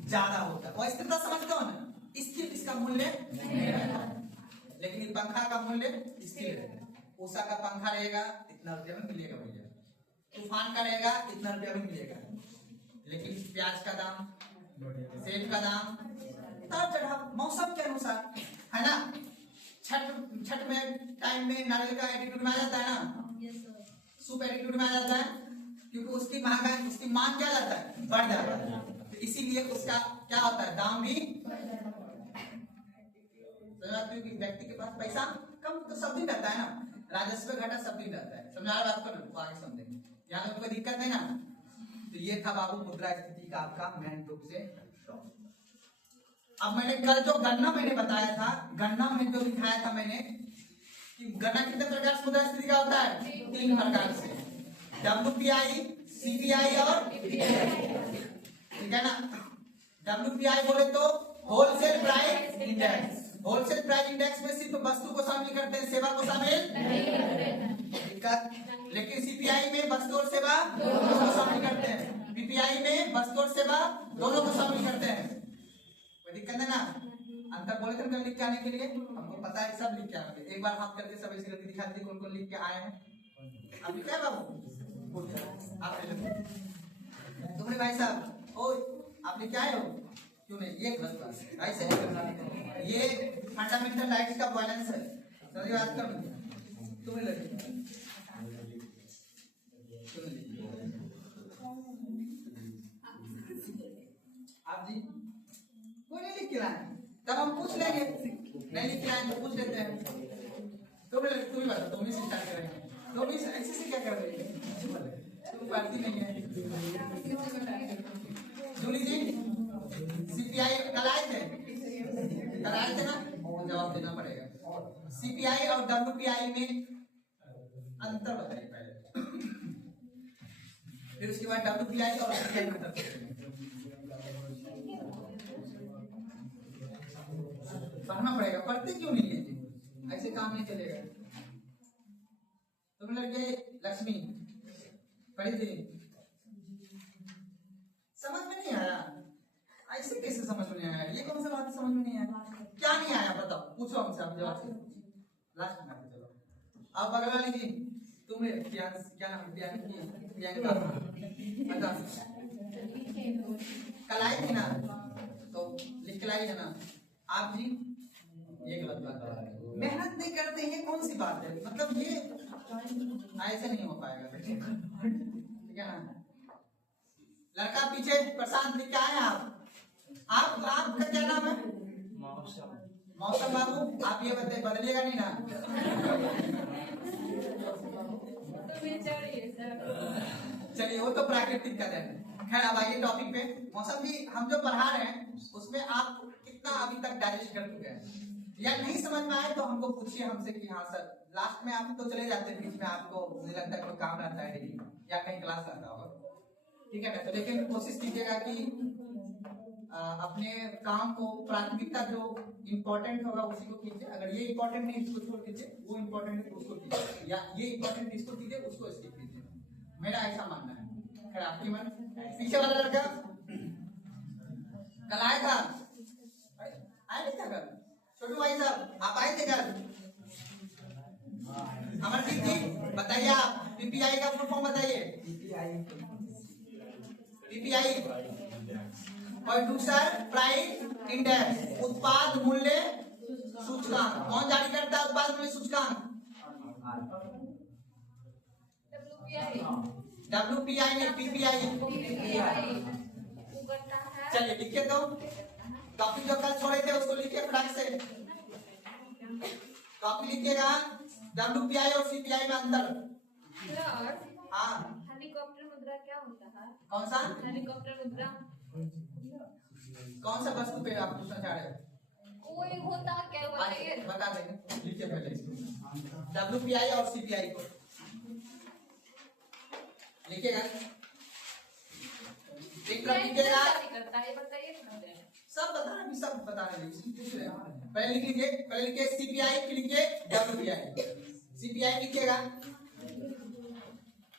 ज्यादा होता है। अस्थिरता समझते हो ना, स्थिर इसका मूल्य नहीं रहता, लेकिन पंखा का मूल्य स्थिर है। उषा का पंखा रहेगा इतना रुपया में मिलेगा भैया, तूफान का रहेगा इतना रुपया में मिलेगा, लेकिन प्याज का दाम, सेब का दाम उतार चढ़ाव मौसम के अनुसार है ना। छठ में टाइम में नारियल का एटीट्यूड में आ जाता है ना, सूप एटीट्यूड में आ जाता है, क्योंकि उसकी महंगाई, उसकी मांग क्या जाता है, बढ़ जाता है, तो इसीलिए उसका क्या होता है, दाम भी। क्योंकि व्यक्ति के पास पैसा कम तो सब दिन रहता है ना, राजस्व घटा सब दिन रहता है, समझा बात को ना, आगे समझेंगे, यहाँ तो कोई दिक्कत नहीं ना। तो ये था बाबू मुद्रा स्थिति का आपका मेन रूप से। अब मैंने कल जो गणना मैंने बताया था, गणना में जो दिखाया था मैंने कि गणना कितने प्रकार से मुद्रा स्थिति का होता है, 3 प्रकार से, WPI, CPI और PPI, ठीक है ना। WPI बोले तो wholesale price index, wholesale price index में सिर्फ वस्तु को शामिल करते हैं, सेवा को शामिल नहीं करते हैं, दिक्कत। लेकिन CPI में वस्तु और सेवा दोनों को शामिल करते हैं, PPI में वस्तु और सेवा दोनों को शामिल करते हैं, कोई दिक्कत है ना। अंतर बोले थे लिख के आने के लिए, हमको पता है सब लिख के आने, एक बार हाथ करके सब ऐसी गलती दिखा दीजिए कौन कौन लिख के आए हैं। आपने क्या बाबू आप तुम्हारे भाई साहब ओ आपने क्या है हो क्यों नहीं ये गलत बात है ऐसे नहीं करना। ये फंडामेंटल राइट्स का बैलेंस है सही बात कर तुम्हें लगे आप जी कोई नहीं लिख के लाए तब हम पूछ लेंगे नहीं लिख के लाए तो पूछ लेते हैं। तुम ही बता तुम ही से स्टार्ट करेंगे तुम ही ऐसे से क्या कर रही है तुम पढ़ती नहीं है। जूली जी सीपीआई कल आए थे ना जवाब देना पड़ेगा। सीपीआई और डब्ल्यूपीआई में अंतर बताइए पहले फिर उसके बाद डब्ल्यूपीआई और सीपीआई में अंतर पढ़ना पड़ेगा। पढ़ते क्यों नहीं है ऐसे काम नहीं चलेगा। तुम लड़के लक्ष्मी पढ़ी थी समझ में नहीं आया ऐसे कैसे समझ में नहीं आया ये कौन सा बात समझ में नहीं आया क्या नहीं आया बताओ पूछो हमसे आप जवाब लास्ट में चलो। अब बगल वाली जी तुम्हें क्या नाम प्रियंका बता कल आई थी ना तो लिख के लाई है ना आप जी ये गलत बात है मेहनत नहीं करते ये कौन सी बात है मतलब ये ऐसे नहीं हो पाएगा ठीक है ना। लड़का पीछे प्रशांत लिख के आए आपका क्या नाम है मौसम बाबू आप ये बताइए बदलिएगा नहीं ना चलिए वो तो प्राकृतिक कदर है। खैर अब आइए टॉपिक पे। मौसम जी हम जो पढ़ा रहे हैं उसमें आप कितना अभी तक डाइजेस्ट कर चुके हैं या नहीं समझ में आए तो हमको पूछिए हमसे कि हाँ सर लास्ट में आप तो चले जाते हैं बीच में आपको मुझे लगता है कोई काम रहता है डेली या कहीं क्लास रहता होगा ठीक है ना। तो लेकिन कोशिश कीजिएगा कि अपने काम को प्राथमिकता जो इम्पोर्टेंट होगा उसी को कीजिए। अगर ये इम्पोर्टेंट नहीं इसको छोड़ कीजिए वो इम्पोर्टेंट है उसको कीजिए या ये इम्पोर्टेंट इसको कीजिए उसको स्किप कीजिए मेरा ऐसा मानना है। खैर आपकी मन पीछे वाला लड़का कल आया था आए नहीं था कल छोटू भाई साहब आप आए थे कल अमरजीत जी बताइए आप पीपीआई का फुल फॉर्म बताइए। पीपीआई प्रोड्यूसर प्राइस इंडेक्स उत्पाद मूल्य सूचकांक कौन जारी करता है उत्पाद मूल्य सूचकांक डब्ल्यूपीआई नहीं पीपीआई। चलिए लिखिए तो कॉपी जो कल छोड़े थे उसको लिखिए फटाक से कॉपी लिखिएगा डब्ल्यूपीआई और सीपीआई में अंतर। हाँ हेलीकॉप्टर मुद्रा क्या होता है कौन सा हेलीकॉप्टर मुद्रा कौन सा वस्तु पे आप पूछना चाह रहे हैं कोई होता क्या बताइए बता देंगे लिखिए पहले डब्ल्यूपीआई और सीपीआई को लिखिएगा एक तरफ लिखिएगा करता है बताइए सब बता रहे सब बता रहे पहले लिखिए सीपीआई फिर लिखिए डब्ल्यूपीआई। सीपीआई लिखिएगा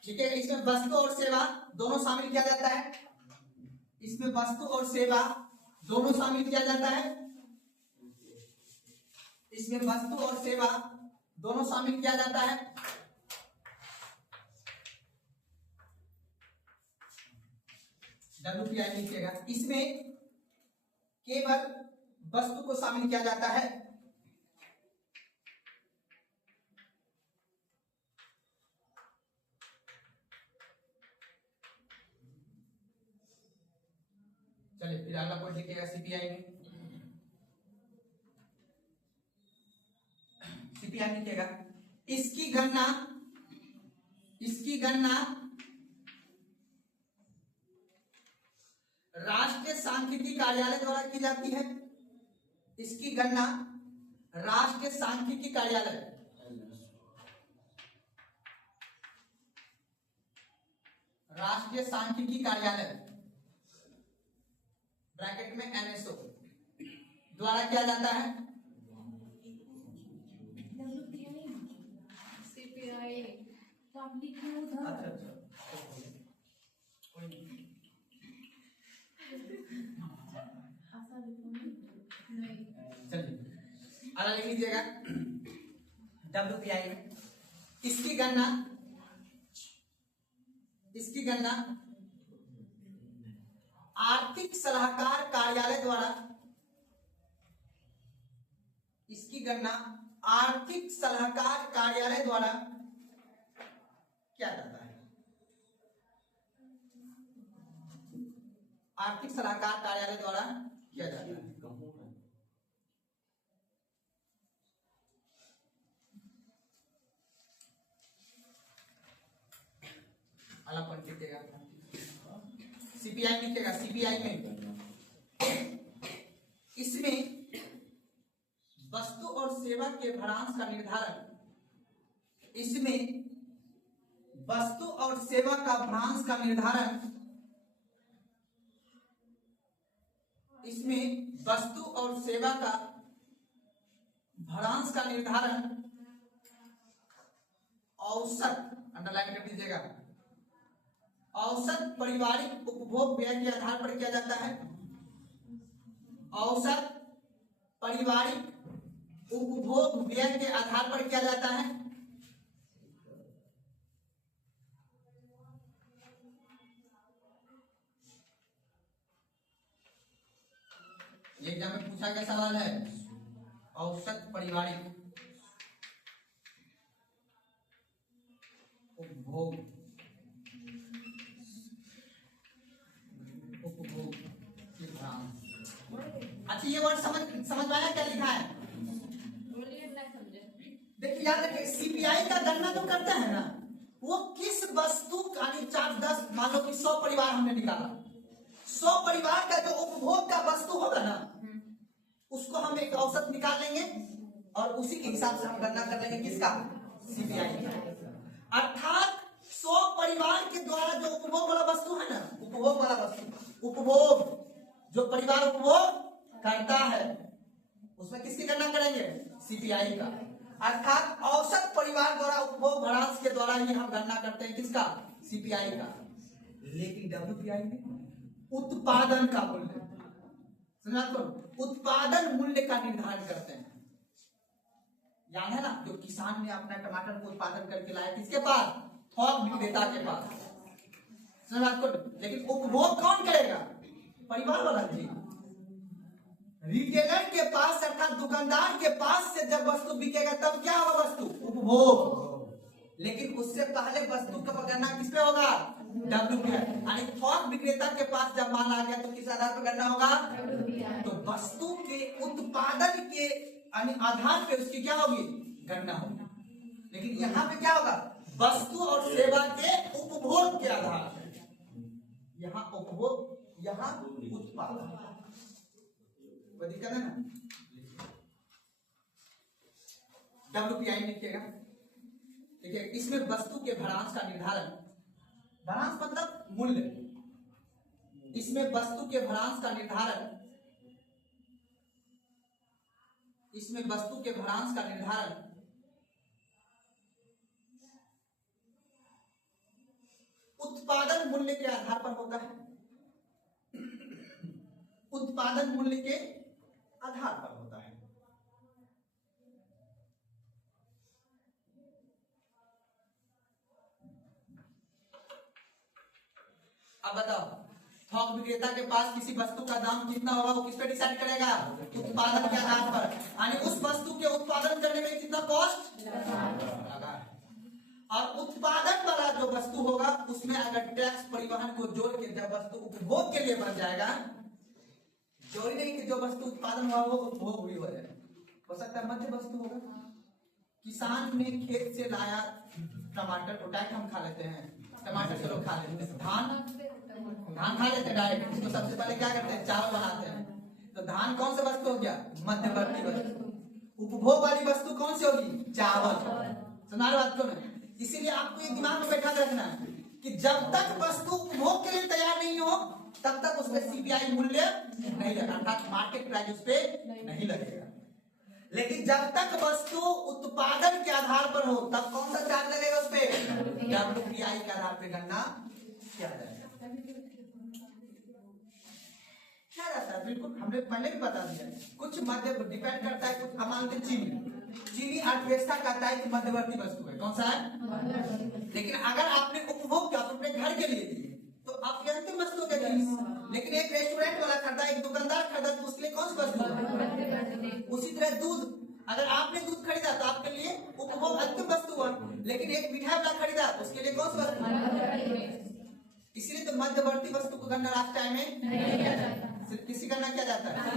ठीक है। इसमें वस्तु और सेवा दोनों शामिल किया जाता है इसमें वस्तु और सेवा दोनों शामिल किया जाता है इसमें वस्तु और सेवा दोनों शामिल किया जाता है। डब्ल्यूपीआई लिखिएगा इसमें केवल वस्तु को शामिल किया जाता है चलिए फिर अगला पॉइंट लिखिएगा सीपीआई में सीपीआई लिखिएगा इसकी गणना राष्ट्रीय सांख्यिकी कार्यालय द्वारा की जाती है। इसकी गणना राष्ट्रीय सांख्यिकी कार्यालय ब्रैकेट में एनएसओ द्वारा किया जाता है। सीपीआई चलिए अगला लिख लीजिएगा WPI में इसकी गणना आर्थिक सलाहकार कार्यालय द्वारा किया जाता है। आर्थिक सलाहकार कार्यालय द्वारा किया जाता है। अलग पॉइंट लिखिएगा, CPI लिखिएगा। CPI में इसमें वस्तु और सेवा के भ्रांश का निर्धारण, वस्तु और सेवा का भ्रांश का निर्धारण औसत, अंडरलाइन कर दीजिएगा, औसत पारिवारिक उपभोग व्यय के आधार पर किया जाता है। औसत पारिवारिक उपभोग व्यय के आधार पर किया जाता है। ये एग्जाम में पूछा गया सवाल है, औसत पारिवारिक उपभोग के भ्रांश। अच्छा, ये वर्ड समझ में आया क्या लिखा है? देखिए याद रखिए, CPI का गणना जो करते हैं ना, वो किस वस्तु यानी 4-10, मान लो कि 100 परिवार हमने निकाला, 100 परिवार का जो उपभोग का वस्तु होगा ना, उसको हम एक औसत निकाल लेंगे और उसी के हिसाब से हम गणना कर लेंगे किसका? CPI। अर्थात 100 परिवार के द्वारा जो उपभोग वाला वस्तु है ना, उपभोग जो परिवार उपभोग करता है, उसमें किसकी गणना करेंगे? CPI का। अर्थात औसत परिवार द्वारा उपभोग भ्रांश के द्वारा ही हम गणना करते हैं किसका? CPI का। लेकिन WPI में उत्पादन का मूल्य, समझ तो, उत्पादन मूल्य का निर्धारण करते हैं। याद है ना, जो किसान ने अपना टमाटर को उत्पादन करके लाया किसके पास? थोक विक्रेता के पास, समझ तो। लेकिन उपभोग कौन करेगा? परिवार वाला जी। रिटेलर के पास अर्थात दुकानदार के पास से जब वस्तु बिकेगा तब क्या होगा? वस्तु उपभोग। लेकिन उससे पहले वस्तु का गणना किस पे होगा? WPI। यानी थोक विक्रेता के पास जब माल आ गया तो किस आधार पर गणना होगा? तो वस्तु के उत्पादन के आधार पे उसकी क्या होगी? गणना होगी। लेकिन यहाँ पे क्या होगा? वस्तु और सेवा के उपभोग के आधार पर। यहाँ उपभोग, यहाँ उत्पादन। कोई दिक्कत है ना? WPI लिखिएगा। देखिए, इसमें वस्तु के भ्रांश का निर्धारण, भ्रांश मतलब मूल्य, इसमें वस्तु के भ्रांश का निर्धारण, उत्पादन मूल्य के आधार पर होता है। उत्पादन मूल्य के आधार पर होता है। अब बताओ, थोक विक्रेता के पास किसी वस्तु का दाम कितना होगा, वो किस पे डिसाइड करेगा? उत्पादन के आधार पर। यानी उस वस्तु के उत्पादन करने में कितना कॉस्ट लगा है। और उत्पादन वाला जो वस्तु होगा उसमें अगर टैक्स परिवहन को जोड़ के जब वस्तु उपभोग के लिए बन जाएगा, जोड़ी नहीं कि जो वस्तु उत्पादन हुआ वो उपभोग भी हो जाए, हो सकता है मध्य वस्तु होगा। किसान ने खेत से लाया टमाटर को, डायरेक्ट हम खा लेते हैं टमाटर, से लोग खा लेते हैं। धान खा लेते हैं डायरेक्ट। तो सबसे पहले क्या करते हैं? चावल बनाते हैं। तो धान कौन सा वस्तु हो गया? मध्यवर्ती वस्तु। उपभोग वाली वस्तु कौन सी होगी? चावल। सुना रहे बात को? इसीलिए आपको ये दिमाग में बैठा रखना है कि जब तक वस्तु उपभोग के लिए तैयार नहीं हो तब तक उस पर CPI मूल्य नहीं लगेगा, अर्थात मार्केट प्राइस उस पे नहीं लगेगा। लेकिन जब तक वस्तु उत्पादन के आधार पर हो तब कौन सा चार्ज लगेगा? उस पे WPI के आधार पर गणना किया जाएगा। क्या रहता है? बिल्कुल हमने पहले भी बता दिया, कुछ मध्य डिपेंड करता है, कुछ अमांत चीनी चीनी अर्थव्यवस्था कहता है कि मध्यवर्ती वस्तु है। कौन सा है? लेकिन अगर आपने उपभोग किया तो अपने घर के लिए दिए तो आपके अंतिम वस्तु के चीज। लेकिन एक रेस्टोरेंट वाला खरीदा, एक दुकानदार खरीदा तो उसके लिए कौन सी वस्तु है? उसी तरह दूध, अगर आपने दूध खरीदा तो आपके लिए उपभोग अंतिम वस्तु हुआ। लेकिन एक मिठाई वाला खरीदा तो उसके लिए कौन सी वस्तु? इसलिए तो मध्यवर्ती वस्तु को गणना राष्ट्र में सिर्फ किसी गणना किया जाता है।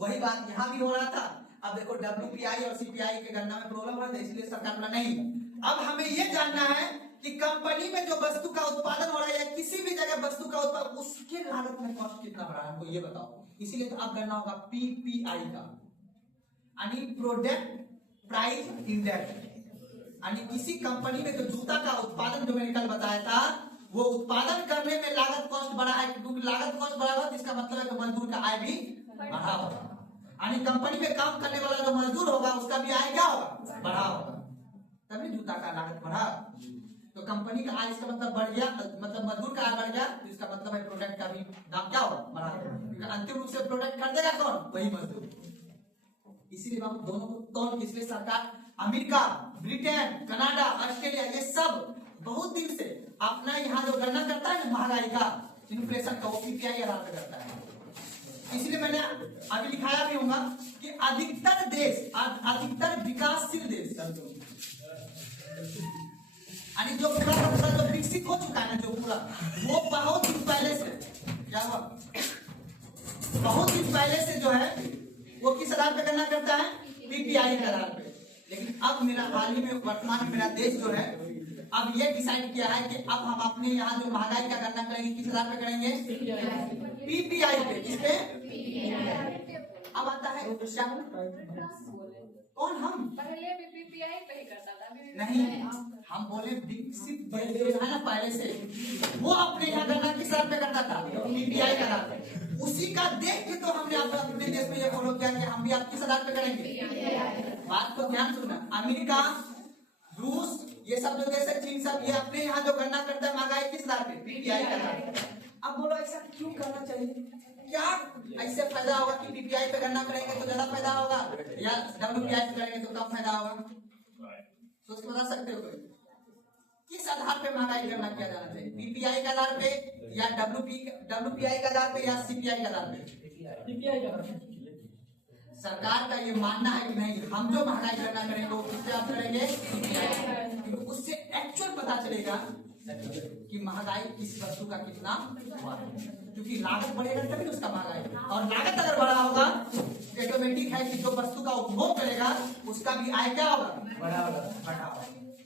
वही बात यहाँ भी हो रहा था। अब देखो WPI और CPI के गणना में प्रॉब्लम है, इसलिए सरकार बोला नहीं। अब हमें ये जानना है कि कंपनी में जो वस्तु का उत्पादन हो रहा है या किसी भी जगह वस्तु का उत्पादन, उसके लागत में कॉस्ट कितना बढ़ा है हमको ये बताओ। इसीलिए तो अब गणना होगा PPI का, यानी प्रोडक्ट प्राइस इंडेक्स। यानी किसी कंपनी में जो जूता का उत्पादन जो मैंने कल बताया था, वो उत्पादन करने में लागत कॉस्ट बढ़ा है, क्योंकि लागत कॉस्ट बढ़ा हुआ इसका मतलब है कि मजदूर का आय भी बढ़ा होगा। यानी कंपनी में काम करने वाला जो मजदूर होगा उसका भी आय क्या होगा? बढ़ा होगा, तभी जूता का लागत बढ़ा। तो कंपनी का आय इसका मतलब बढ़ गया, मतलब मजदूर का आय बढ़ गया, तो इसका मतलब है प्रोडक्ट का भी दाम क्या होगा? बढ़ा। क्योंकि अंतिम रूप से प्रोडक्ट खरीदेगा कौन? वही मजदूर। इसीलिए हम दोनों को तोड़, इसलिए सरकार अमेरिका, ब्रिटेन, कनाडा, ऑस्ट्रेलिया ये सब बहुत दिन से अपना यहाँ जो गणना करता है ना महंगाई का, इन्फ्लेशन का, वो PPI आधार पर करता है। इसलिए मैंने अभी लिखाया भी होगा कि अधिकतर देश, अधिकतर विकासशील देश, यानी जो पूरा का पूरा जो विकसित हो चुका है ना, जो पूरा वो बहुत दिन पहले से क्या हुआ, बहुत दिन पहले से जो है वो किस आधार पे गणना करता है? PPI के आधार पे। लेकिन अब मेरा हाल ही में वर्तमान में मेरा देश जो है अब ये डिसाइड किया है कि अब हम अपने यहाँ जो महंगाई का गणना करेंगे किस आधार पे करेंगे? PPI पे। किस पे? अब आता है कौन? हम पहले भी PPI पे ही करता था, अभी नहीं, हम बोले विकसित देश जो है ना पहले से, वो अपने यहाँ गणना किस आधार पे करता था? PPI का आधार पे। उसी का देख के तो हमने अपने देश में ये फॉलो किया कि हम भी आप किस आधार पे करेंगे। बात को ध्यान सुनना, अमेरिका, रूस, ये सब जो देश है, चीन, सब ये अपने यहाँ जो गणना करता है महंगाई किस आधार पे? PPI का आधार पे। अब बोलो ऐसा क्यों करना चाहिए? क्या ऐसे फायदा होगा कि PPI पे गणना करेंगे तो ज्यादा फायदा होगा या WPI पे करेंगे तो कम फायदा होगा? सोच के बता सकते हो कोई? किस आधार पे महंगाई गणना किया जाना चाहिए? PPI के आधार पे या WPI के आधार पे या CPI के आधार पे? PPI के आधार पे। सरकार का ये मानना है कि नहीं, हम जो महंगाई गणना करेंगे वो किससे आप करेंगे? CPI। क्योंकि उससे एक्चुअल पता चलेगा कि महंगाई किस वस्तु का कितना हुआ है, क्योंकि लागत बढ़ेगा तभी उसका महंगाई, और लागत अगर बढ़ा होगा ऑटोमेटिक है कि जो वस्तु का उपभोग करेगा उसका भी आय क्या होगा? बढ़ा होगा।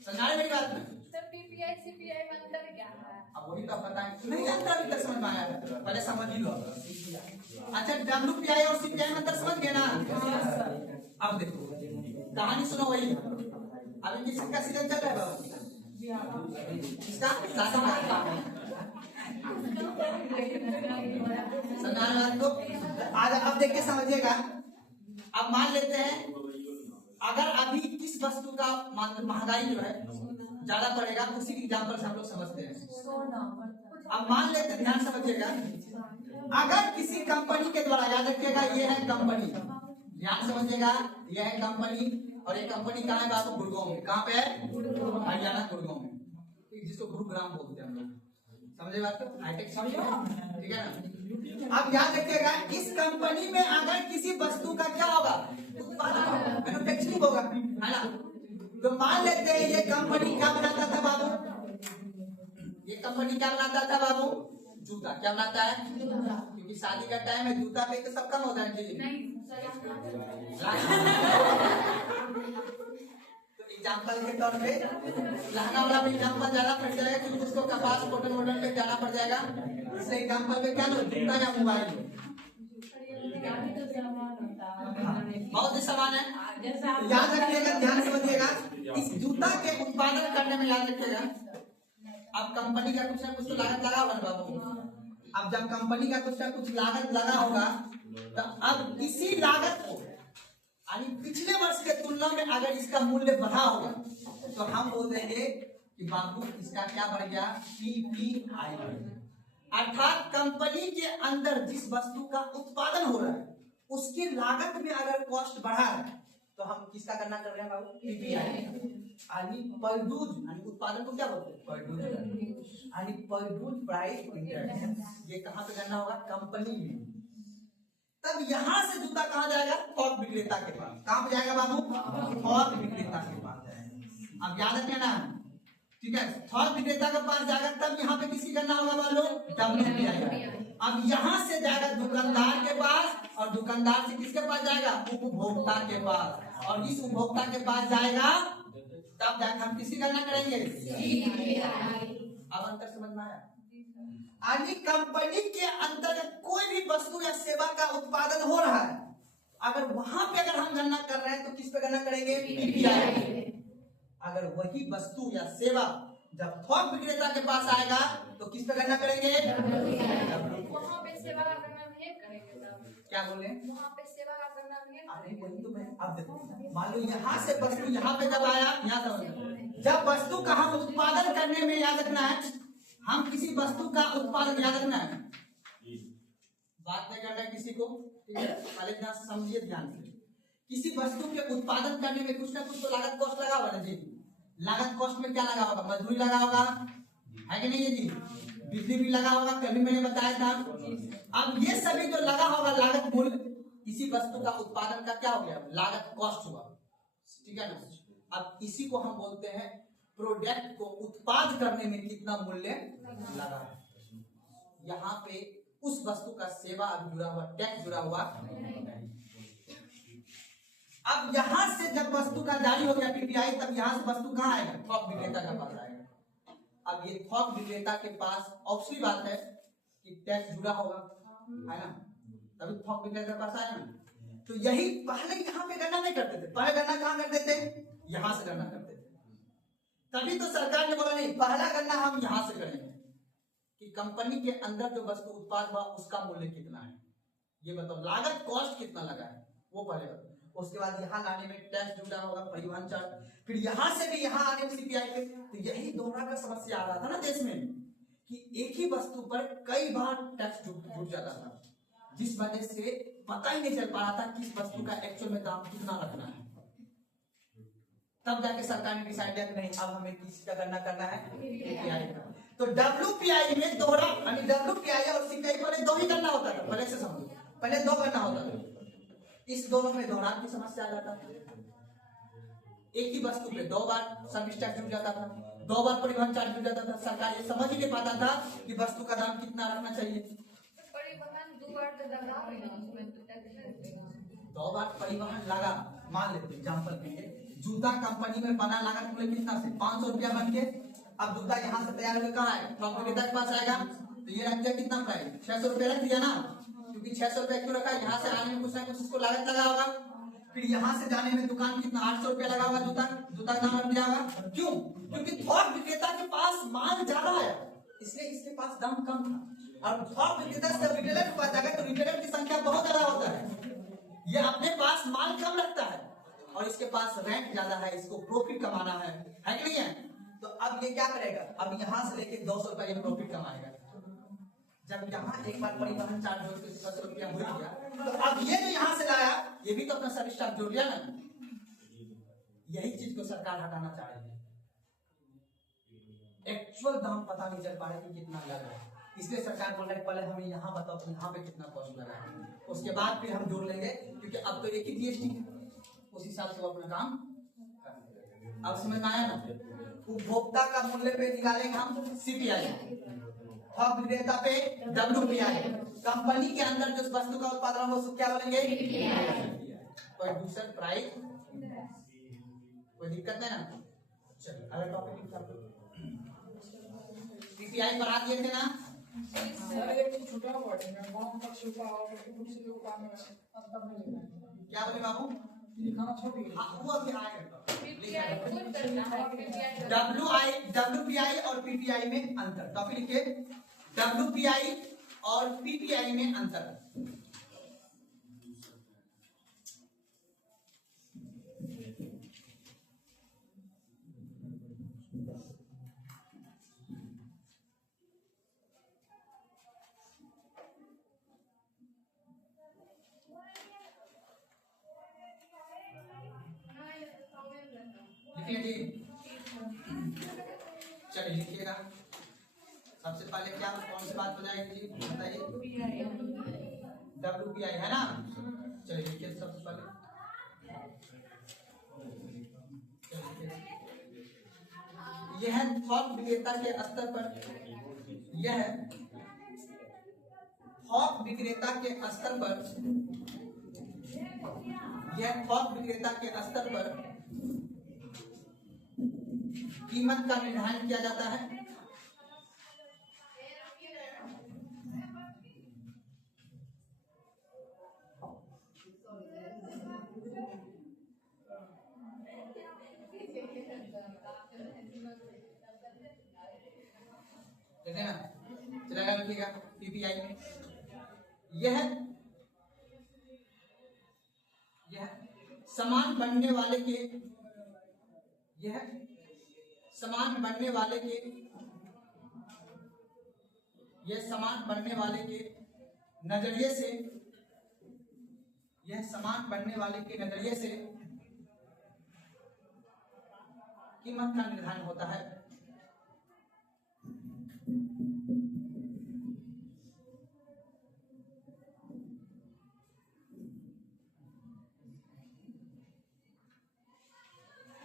समझ मेरी बात में? PPI CPI में अंतर क्या है? अब वही तो पता है नहीं, अंतर अभी तक समझ में आया, पहले समझ ही लो। अच्छा, WPI और CPI में अंतर समझ गए ना? अब देखो कहानी सुनो, वही अभी किसका सीजन चल रहा है? इसका आज अब देखिए समझिएगा। अब मान लेते हैं अगर अभी किस वस्तु का महंगाई जो है ज्यादा पड़ेगा, उसी की एग्जाम्पल से हम लोग समझते हैं। अब मान लेते हैं, ध्यान समझिएगा, अगर किसी कंपनी के द्वारा, याद रखिएगा ये है कंपनी, ध्यान समझिएगा, यह है कंपनी, और ये कंपनी कहाँ है बाबू? गुड़गांव में। कहाँ पे है? हरियाणा, गुड़गांव में, जिसको गुरुग्राम बोलते हैं हम लोग। समझे बात को? हाईटेक, ठीक है ना? अब याद रखिएगा, इस कंपनी में अगर किसी वस्तु का क्या होगा? उत्पादन, मैन्युफैक्चरिंग होगा, है ना? तो मान लेते हैं ये कंपनी क्या बनाता था बाबू? ये कंपनी क्या बनाता था बाबू? जूता। क्या बनाता है? क्योंकि शादी का टाइम है, जूता पे तो सब कम होता है जी। तो एग्जाम्पल के तौर पे लहंगा वाला भी एग्जाम्पल ज्यादा पड़ जाएगा, क्योंकि उसको कपास कॉटन वॉटन पे जाना पड़ जाएगा। इसलिए एग्जाम्पल पे क्या लो? जूता या मोबाइल लो, बहुत ही सामान है। याद रखिएगा, ध्यान समझिएगा, इस जूता के उत्पादन करने में याद रखिएगा, अब कंपनी का कुछ ना कुछ तो लागत लगा होगा बाबू। अब जब कंपनी का कुछ ना कुछ लागत लगा होगा, तो अब इसी लागत को, यानी पिछले वर्ष के तुलना में अगर इसका मूल्य बढ़ा होगा, तो हम बोल देंगे कि बाबू इसका क्या बढ़ गया? PPI। अर्थात कंपनी के अंदर जिस वस्तु का उत्पादन हो रहा है उसकी लागत में अगर कॉस्ट बढ़ा है तो हम किसका गणना कर रहे हैं बाबू? पीपीआई यानी प्रोड्यूस, यानी उत्पादन को क्या बोलते हैं? प्रोड्यूस, यानी प्रोड्यूस प्राइस इंडेक्स। ये कहाँ पे गणना होगा? कंपनी में। तब यहां से जूता कहाँ जाएगा? थोक विक्रेता के पास। कहाँ पे जाएगा बाबू? थोक विक्रेता के पास जाएगा। अब याद रखना ना, ठीक है, थोक विक्रेता के पास जाएगा तब यहाँ पे किसी गणना होगा मान लो WPI। अब यहाँ से जाएगा दुकानदार के पास, और दुकानदार से किसके पास जाएगा? उपभोक्ता के पास, और इस उपभोक्ता के पास जाएगा तब जाकर हम किसी गणना करेंगे? अब अंतर समझ में आया? यानी कंपनी के अंतर्गत कोई भी वस्तु या सेवा का उत्पादन हो रहा है, अगर वहां पे अगर हम गणना कर रहे हैं तो किस पे गणना करेंगे? पीपीआई। अगर वही वस्तु या सेवा जब थोक विक्रेता के पास आएगा तो किस पे गणना करेंगे? वहाँ पे सेवा का गणना नहीं करेंगे तब। क्या बोले? वहाँ पे सेवा का गणना नहीं अरे वही तो मैं अब देखो, मान लो यहाँ से वस्तु यहाँ पे जब आया, यहाँ समझ, जब वस्तु का हम उत्पादन करने में याद रखना है, हम किसी वस्तु का उत्पादन याद रखना है, बात नहीं करना है किसी को, ठीक है, पहले ध्यान से समझिए, ध्यान से। किसी वस्तु के उत्पादन करने में कुछ ना कुछ तो लागत कॉस्ट लगा होगा ना जी। लागत कॉस्ट में क्या लगा होगा? मजदूरी लगा होगा, है कि नहीं है जी? बिजली भी लगा होगा, कभी मैंने बताया था। अब ये सभी जो लगा होगा लागत मूल्य, किसी वस्तु का उत्पादन का क्या हो गया? लागत कॉस्ट हुआ, ठीक है ना। अब इसी को हम बोलते हैं प्रोडक्ट को उत्पाद करने में कितना मूल्य लगा है। यहाँ पे उस वस्तु का सेवा अभी जुड़ा हुआ, टैक्स जुड़ा हुआ। अब यहाँ से जब वस्तु का जारी हो गया पीपीआई, तब यहाँ से वस्तु कहाँ आएगा? थोक विक्रेता के पास आएगा। अब ये थोक विक्रेता के पास ऑब्वियसली बात है कि टैक्स जुड़ा होगा, है ना, तभी थोक विक्रेता के पास आया ना। तो यही पहले यहाँ पे गणना नहीं करते थे, पहले गणना कहाँ करते थे? यहाँ से गणना करते थे। तभी तो सरकार ने बोला नहीं, पहला गणना हम यहाँ से करेंगे कि कंपनी के अंदर जो वस्तु उत्पाद हुआ उसका मूल्य कितना है, ये बताओ, लागत कॉस्ट कितना लगा है वो पहले बताओ। उसके बाद यहाँ लाने में टैक्स जुड़ा होगा, परिवहन चार्ज, फिर यहाँ से भी यहाँ आने में सीपीआई पे। तो यही दोहरा का समस्या आ रहा था ना देश में कि एक ही वस्तु पर कई बार टैक्स जुट जाता था, जिस वजह से पता ही नहीं चल पा रहा था किस वस्तु का एक्चुअल में दाम कितना रखना है। तब जाके सरकार ने डिसाइड किया कि नहीं, अब हमें किसका गणना करना है? पीपीआई का। तो डब्ल्यूपीआई में दोहरा, यानी डब्ल्यूपीआई और सीपीआई पहले दो ही गणना होता था, पहले से समझो, पहले दो गणना होता था। इस दोनों में दोहरान की समस्या आ जाता था। एक ही वस्तु पे दो बार सर्विस टैक्स जुड़ जाता था, दो बार परिवहन चार्ज जुड़ जाता था। सरकार ये समझ ही नहीं पाता था कि वस्तु का दाम कितना रखना चाहिए। परिवहन 2 बार तो लगा ही ना, उसमें तो टैक्स लगेगा। 2 बार परिवहन लगा, मान लेते एग्जाम्पल के लिए, जूता कंपनी में बना लागत मूल्य कितना से? 500 रुपया बन के। अब जूता यहाँ से तैयार होकर कहाँ आएगा? थोक विक्रेता के पास आएगा, तो ये रख दिया कितना प्राइस? 600 रुपया रख दिया ना, क्योंकि 600 रुपया क्यों रखा? यहाँ से आने में कुछ ना कुछ इसको लागत लगा होगा। फिर यहाँ से जाने में दुकान कितना? 800 रुपया लगा होगा, जूता का दाम रख दिया होगा। क्यों? क्योंकि थोक विक्रेता के पास माल ज्यादा है, इसलिए इसके पास दाम कम था। और थोक विक्रेता से रिटेलर के पास जाएगा तो रिटेलर की संख्या बहुत ज्यादा होता है, ये अपने पास माल कम रखता है और इसके पास रेंट ज्यादा है, इसको प्रॉफिट कमाना है कि नहीं है? तो अब ये क्या करेगा? अब यहाँ से लेके 200 रुपया प्रॉफिट कमाएगा। जब यहाँ एक बार परिवहन चार्ज हो 10 रुपया हो गया, तो अब ये जो यहाँ से लाया ये भी तो अपना सर्विस चार्ज जोड़ लिया ना। यही चीज को सरकार हटाना चाह रही है। एक्चुअल दाम पता नहीं चल पा रहा कि कितना लग रहा है, इसलिए सरकार बोल रही है पहले हमें यहाँ बताओ कि यहाँ पे कितना कॉस्ट लगा है, उसके बाद फिर हम जोड़ लेंगे, क्योंकि अब तो एक ही जीएसटी है, उस हिसाब से वो अपना काम कर। अब समझ में आया ना? उपभोक्ता का मूल्य पे निकालेंगे हम सीपीआई, थोक विक्रेता पे डब्ल्यूपीआई, कंपनी के अंदर जो वस्तु का उत्पादन हो क्या बोलेंगे? Producer price. कोई दिक्कत नहीं ना? चलिए अगला टॉपिक पीपीआई पर आ दिए थे ना? क्या बोले बाबू? वो अभी आएगा। पीपीआई खुद करना है, पीपीआई डब्ल्यूपीआई और पीपीआई में अंतर। टॉपिक लिखिए, डब्ल्यूपीआई और पीपीआई में अंतर। लिया जी? चलिए लिखिएगा। सबसे पहले क्या कौन सी बात हो जाएगी जी बताइए? WPI है ना? चलिए लिखिए सबसे पहले। यह थोक विक्रेता के स्तर पर थोक विक्रेता के स्तर पर कीमत का निर्धारण किया जाता है। देखे ना, चलेगा लिखिएगा PPI में। यह समान बनने वाले के नजरिए से कीमत का निर्धारण होता है।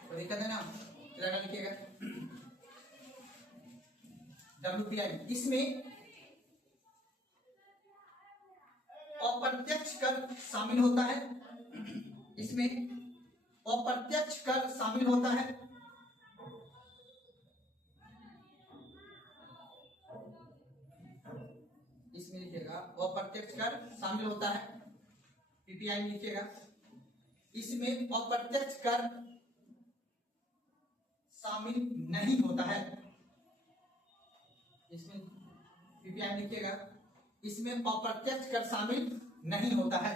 तो दिक्कत है ना, चलेगा लिखिएगा WPI। इसमें अप्रत्यक्ष कर शामिल होता है। इसमें लिखिएगा अप्रत्यक्ष कर शामिल होता है। PPI में लिखिएगा इसमें अप्रत्यक्ष कर शामिल नहीं होता है। इसमें PPI में लिखिएगा इसमें अप्रत्यक्ष कर शामिल नहीं होता है।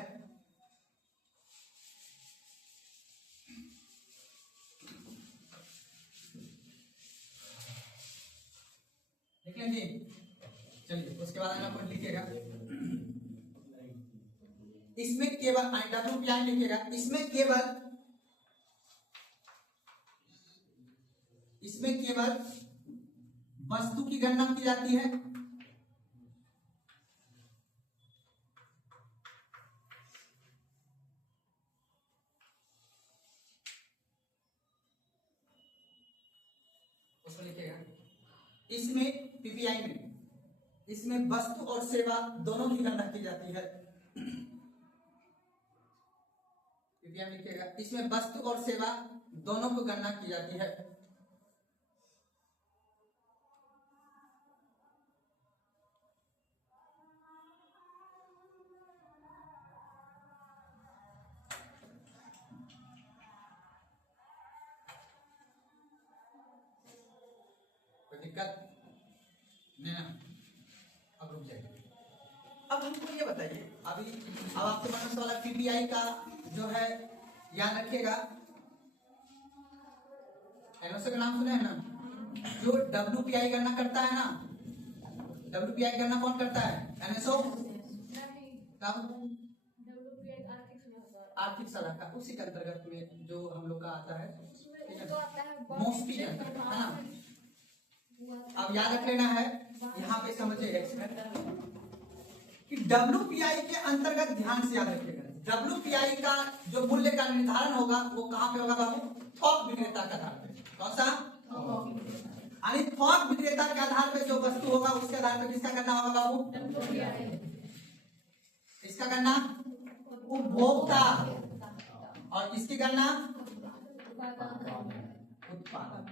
ठीक है जी। चलिए उसके बाद अगला पॉइंट लिखिएगा इसमें केवल WPI लिखिएगा इसमें केवल वस्तु की गणना की जाती है। उसको लिखिएगा इसमें PPI में इसमें वस्तु और सेवा दोनों की गणना की जाती है। PPI में लिखिएगा इसमें वस्तु और सेवा दोनों को गणना की जाती है। दिक्कत नहीं ना? अब रुक जाइए। अब हमको ये बताइए अब आपके मन वाला PPI का जो है याद रखिएगा। NSO का नाम सुने हैं ना? जो WPI गणना करता है ना, WPI गणना कौन करता है? NSO आर्थिक सलाहकार। उसी के अंतर्गत में जो हम लोग का आता है मोस्टली है ना। अब याद रख लेना है यहाँ पे समझिएगा इसमें कि WPI के अंतर्गत ध्यान से याद रखिएगा WPI का जो मूल्य का निर्धारण होगा वो कहाँ पे होगा बाबू? थोक विक्रेता के आधार पे। कौन सा? यानी थोक विक्रेता के आधार पे जो वस्तु होगा उसके आधार पे किसका गणना होगा बाबू? इसका गणना उपभोक्ता और इसकी गणना उत्पादन।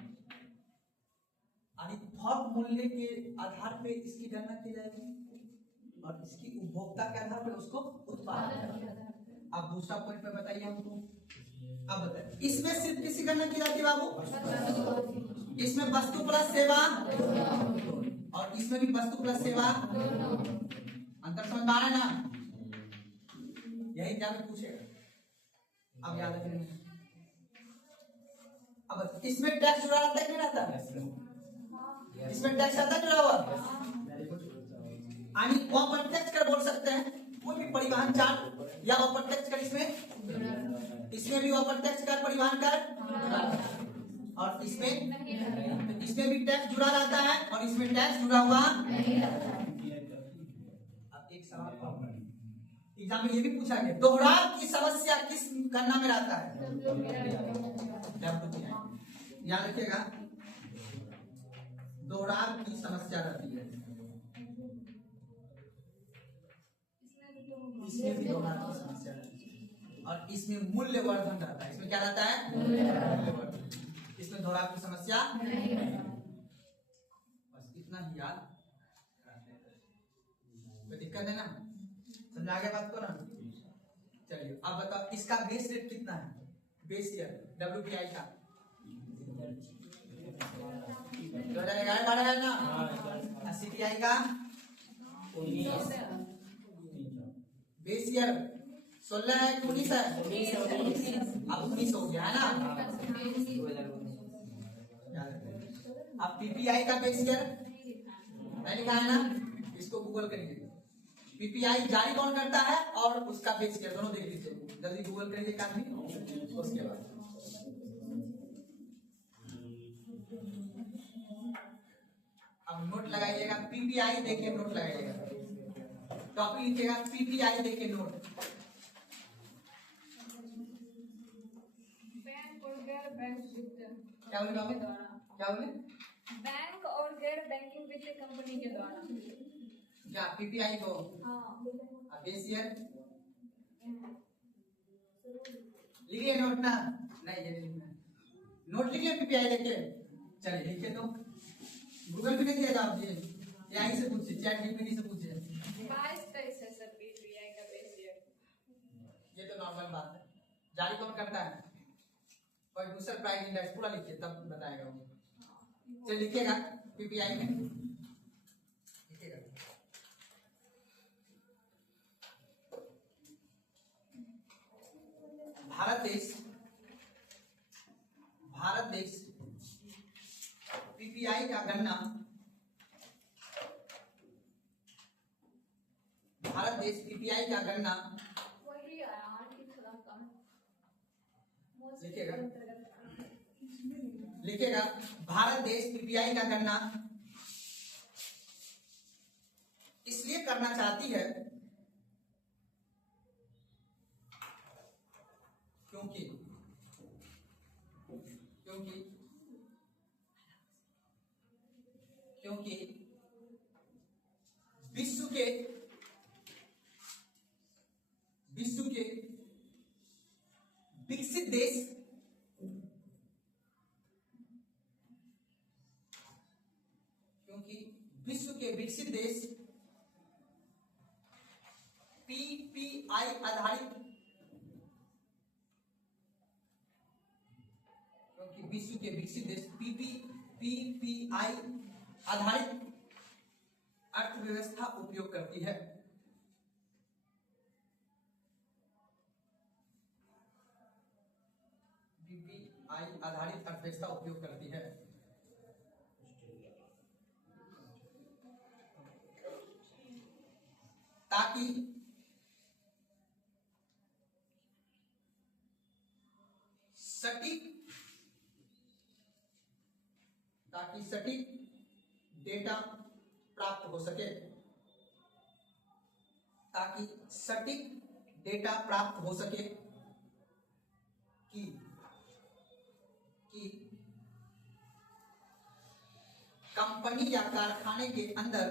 थोक मूल्य के आधार पे इसकी गणना की जाएगी और इसकी उपभोक्ता के आधार पे उसको उत्पादन। अब दूसरा पॉइंट पे बताइए हमको। अब बताइए इसमें सिर्फ किसी गणना की जाती है बाबू? इसमें वस्तु प्लस सेवा और इसमें भी वस्तु प्लस सेवा। अंतर समझ में आ रहा है ना? यही एग्जाम में पूछेगा। अब याद रखिए अब इसमें टैक्स जुड़ा रहता है नहीं रहता? इसमें टैक्स आता जुड़ा हुआ यानी अप्रत्यक्ष कर बोल सकते हैं। कोई भी परिवहन चार्ज या अप्रत्यक्ष कर इसमें भी अप्रत्यक्ष कर परिवहन कर और इसमें नहीं रहता। तो इसमें भी टैक्स जुड़ा रहता है और इसमें टैक्स जुड़ा हुआ। नहीं रहता। अब एक सवाल और एग्जाम में ये भी पूछा गया, दोहराव की समस्या किस गणना में रहता है? WPI। याद रखिएगा, दोहराव की समस्या रहती है, इसमें भी दोहराव की समस्या रहती है और इसमें मूल्यवर्धन रहता है। इसमें क्या रहता है? मूल्यवर्धन। इसमें दोहराव की समस्या नहीं रहता। बस इतना ही याद, कोई दिक्कत है ना? समझ आ गया बात को ना? चलिए अब बताओ इसका बेस रेट कितना है? बेस ईयर WPI का 2011 बढ़ा है ना? CPI का बेस ईयर 16 है कि 19 है? अब 19 हो गया है ना? अब PPI का बेस ईयर नहीं लिखा है ना? इसको गूगल करिए। PPI जारी कौन करता है और उसका बेस ईयर दोनों देख लीजिए, जल्दी गूगल करिए एक आदमी। उसके बाद अब नोट लगाइएगा, PPI देखिए नोट लगाइएगा, टॉपिक लिखिएगा PPI देखिए नोट। बैंक और गैर बैंक वित्त क्या बोले बाबू? के द्वारा। क्या बोले? बैंक और गैर बैंकिंग वित्तीय कंपनी के द्वारा। क्या PPI को हाँ। बेस ईयर लिखिए नोट ना? नहीं ये नहीं लिखना है। नोट लिखिए PPI देखिए। चलिए लिखिए तो गूगल पे नहीं दिया आप जी, AI से पूछिए, ChatGPT से पूछिए। 22-23 है सर PPI का बेस ईयर। ये तो नॉर्मल बात है। जारी कौन करता है? प्रोड्यूसर प्राइस इंडेक्स पूरा लिखिए तब बताएगा वो। चलिए लिखिएगा PPI में लिखिएगा। भारत देश PPI का गणना, भारत देश PPI का गणना वही यार की थोड़ा कम लिखिएगा। लिखिएगा भारत देश PPI का गणना इसलिए करना चाहती है क्योंकि विश्व के विकसित देश PPI आधारित विश्व के विकसित देश PPI आधारित अर्थव्यवस्था उपयोग करती है। PPI आधारित अर्थव्यवस्था उपयोग करती है ताकि सटीक डेटा प्राप्त हो सके, कि कंपनी या कारखाने के अंदर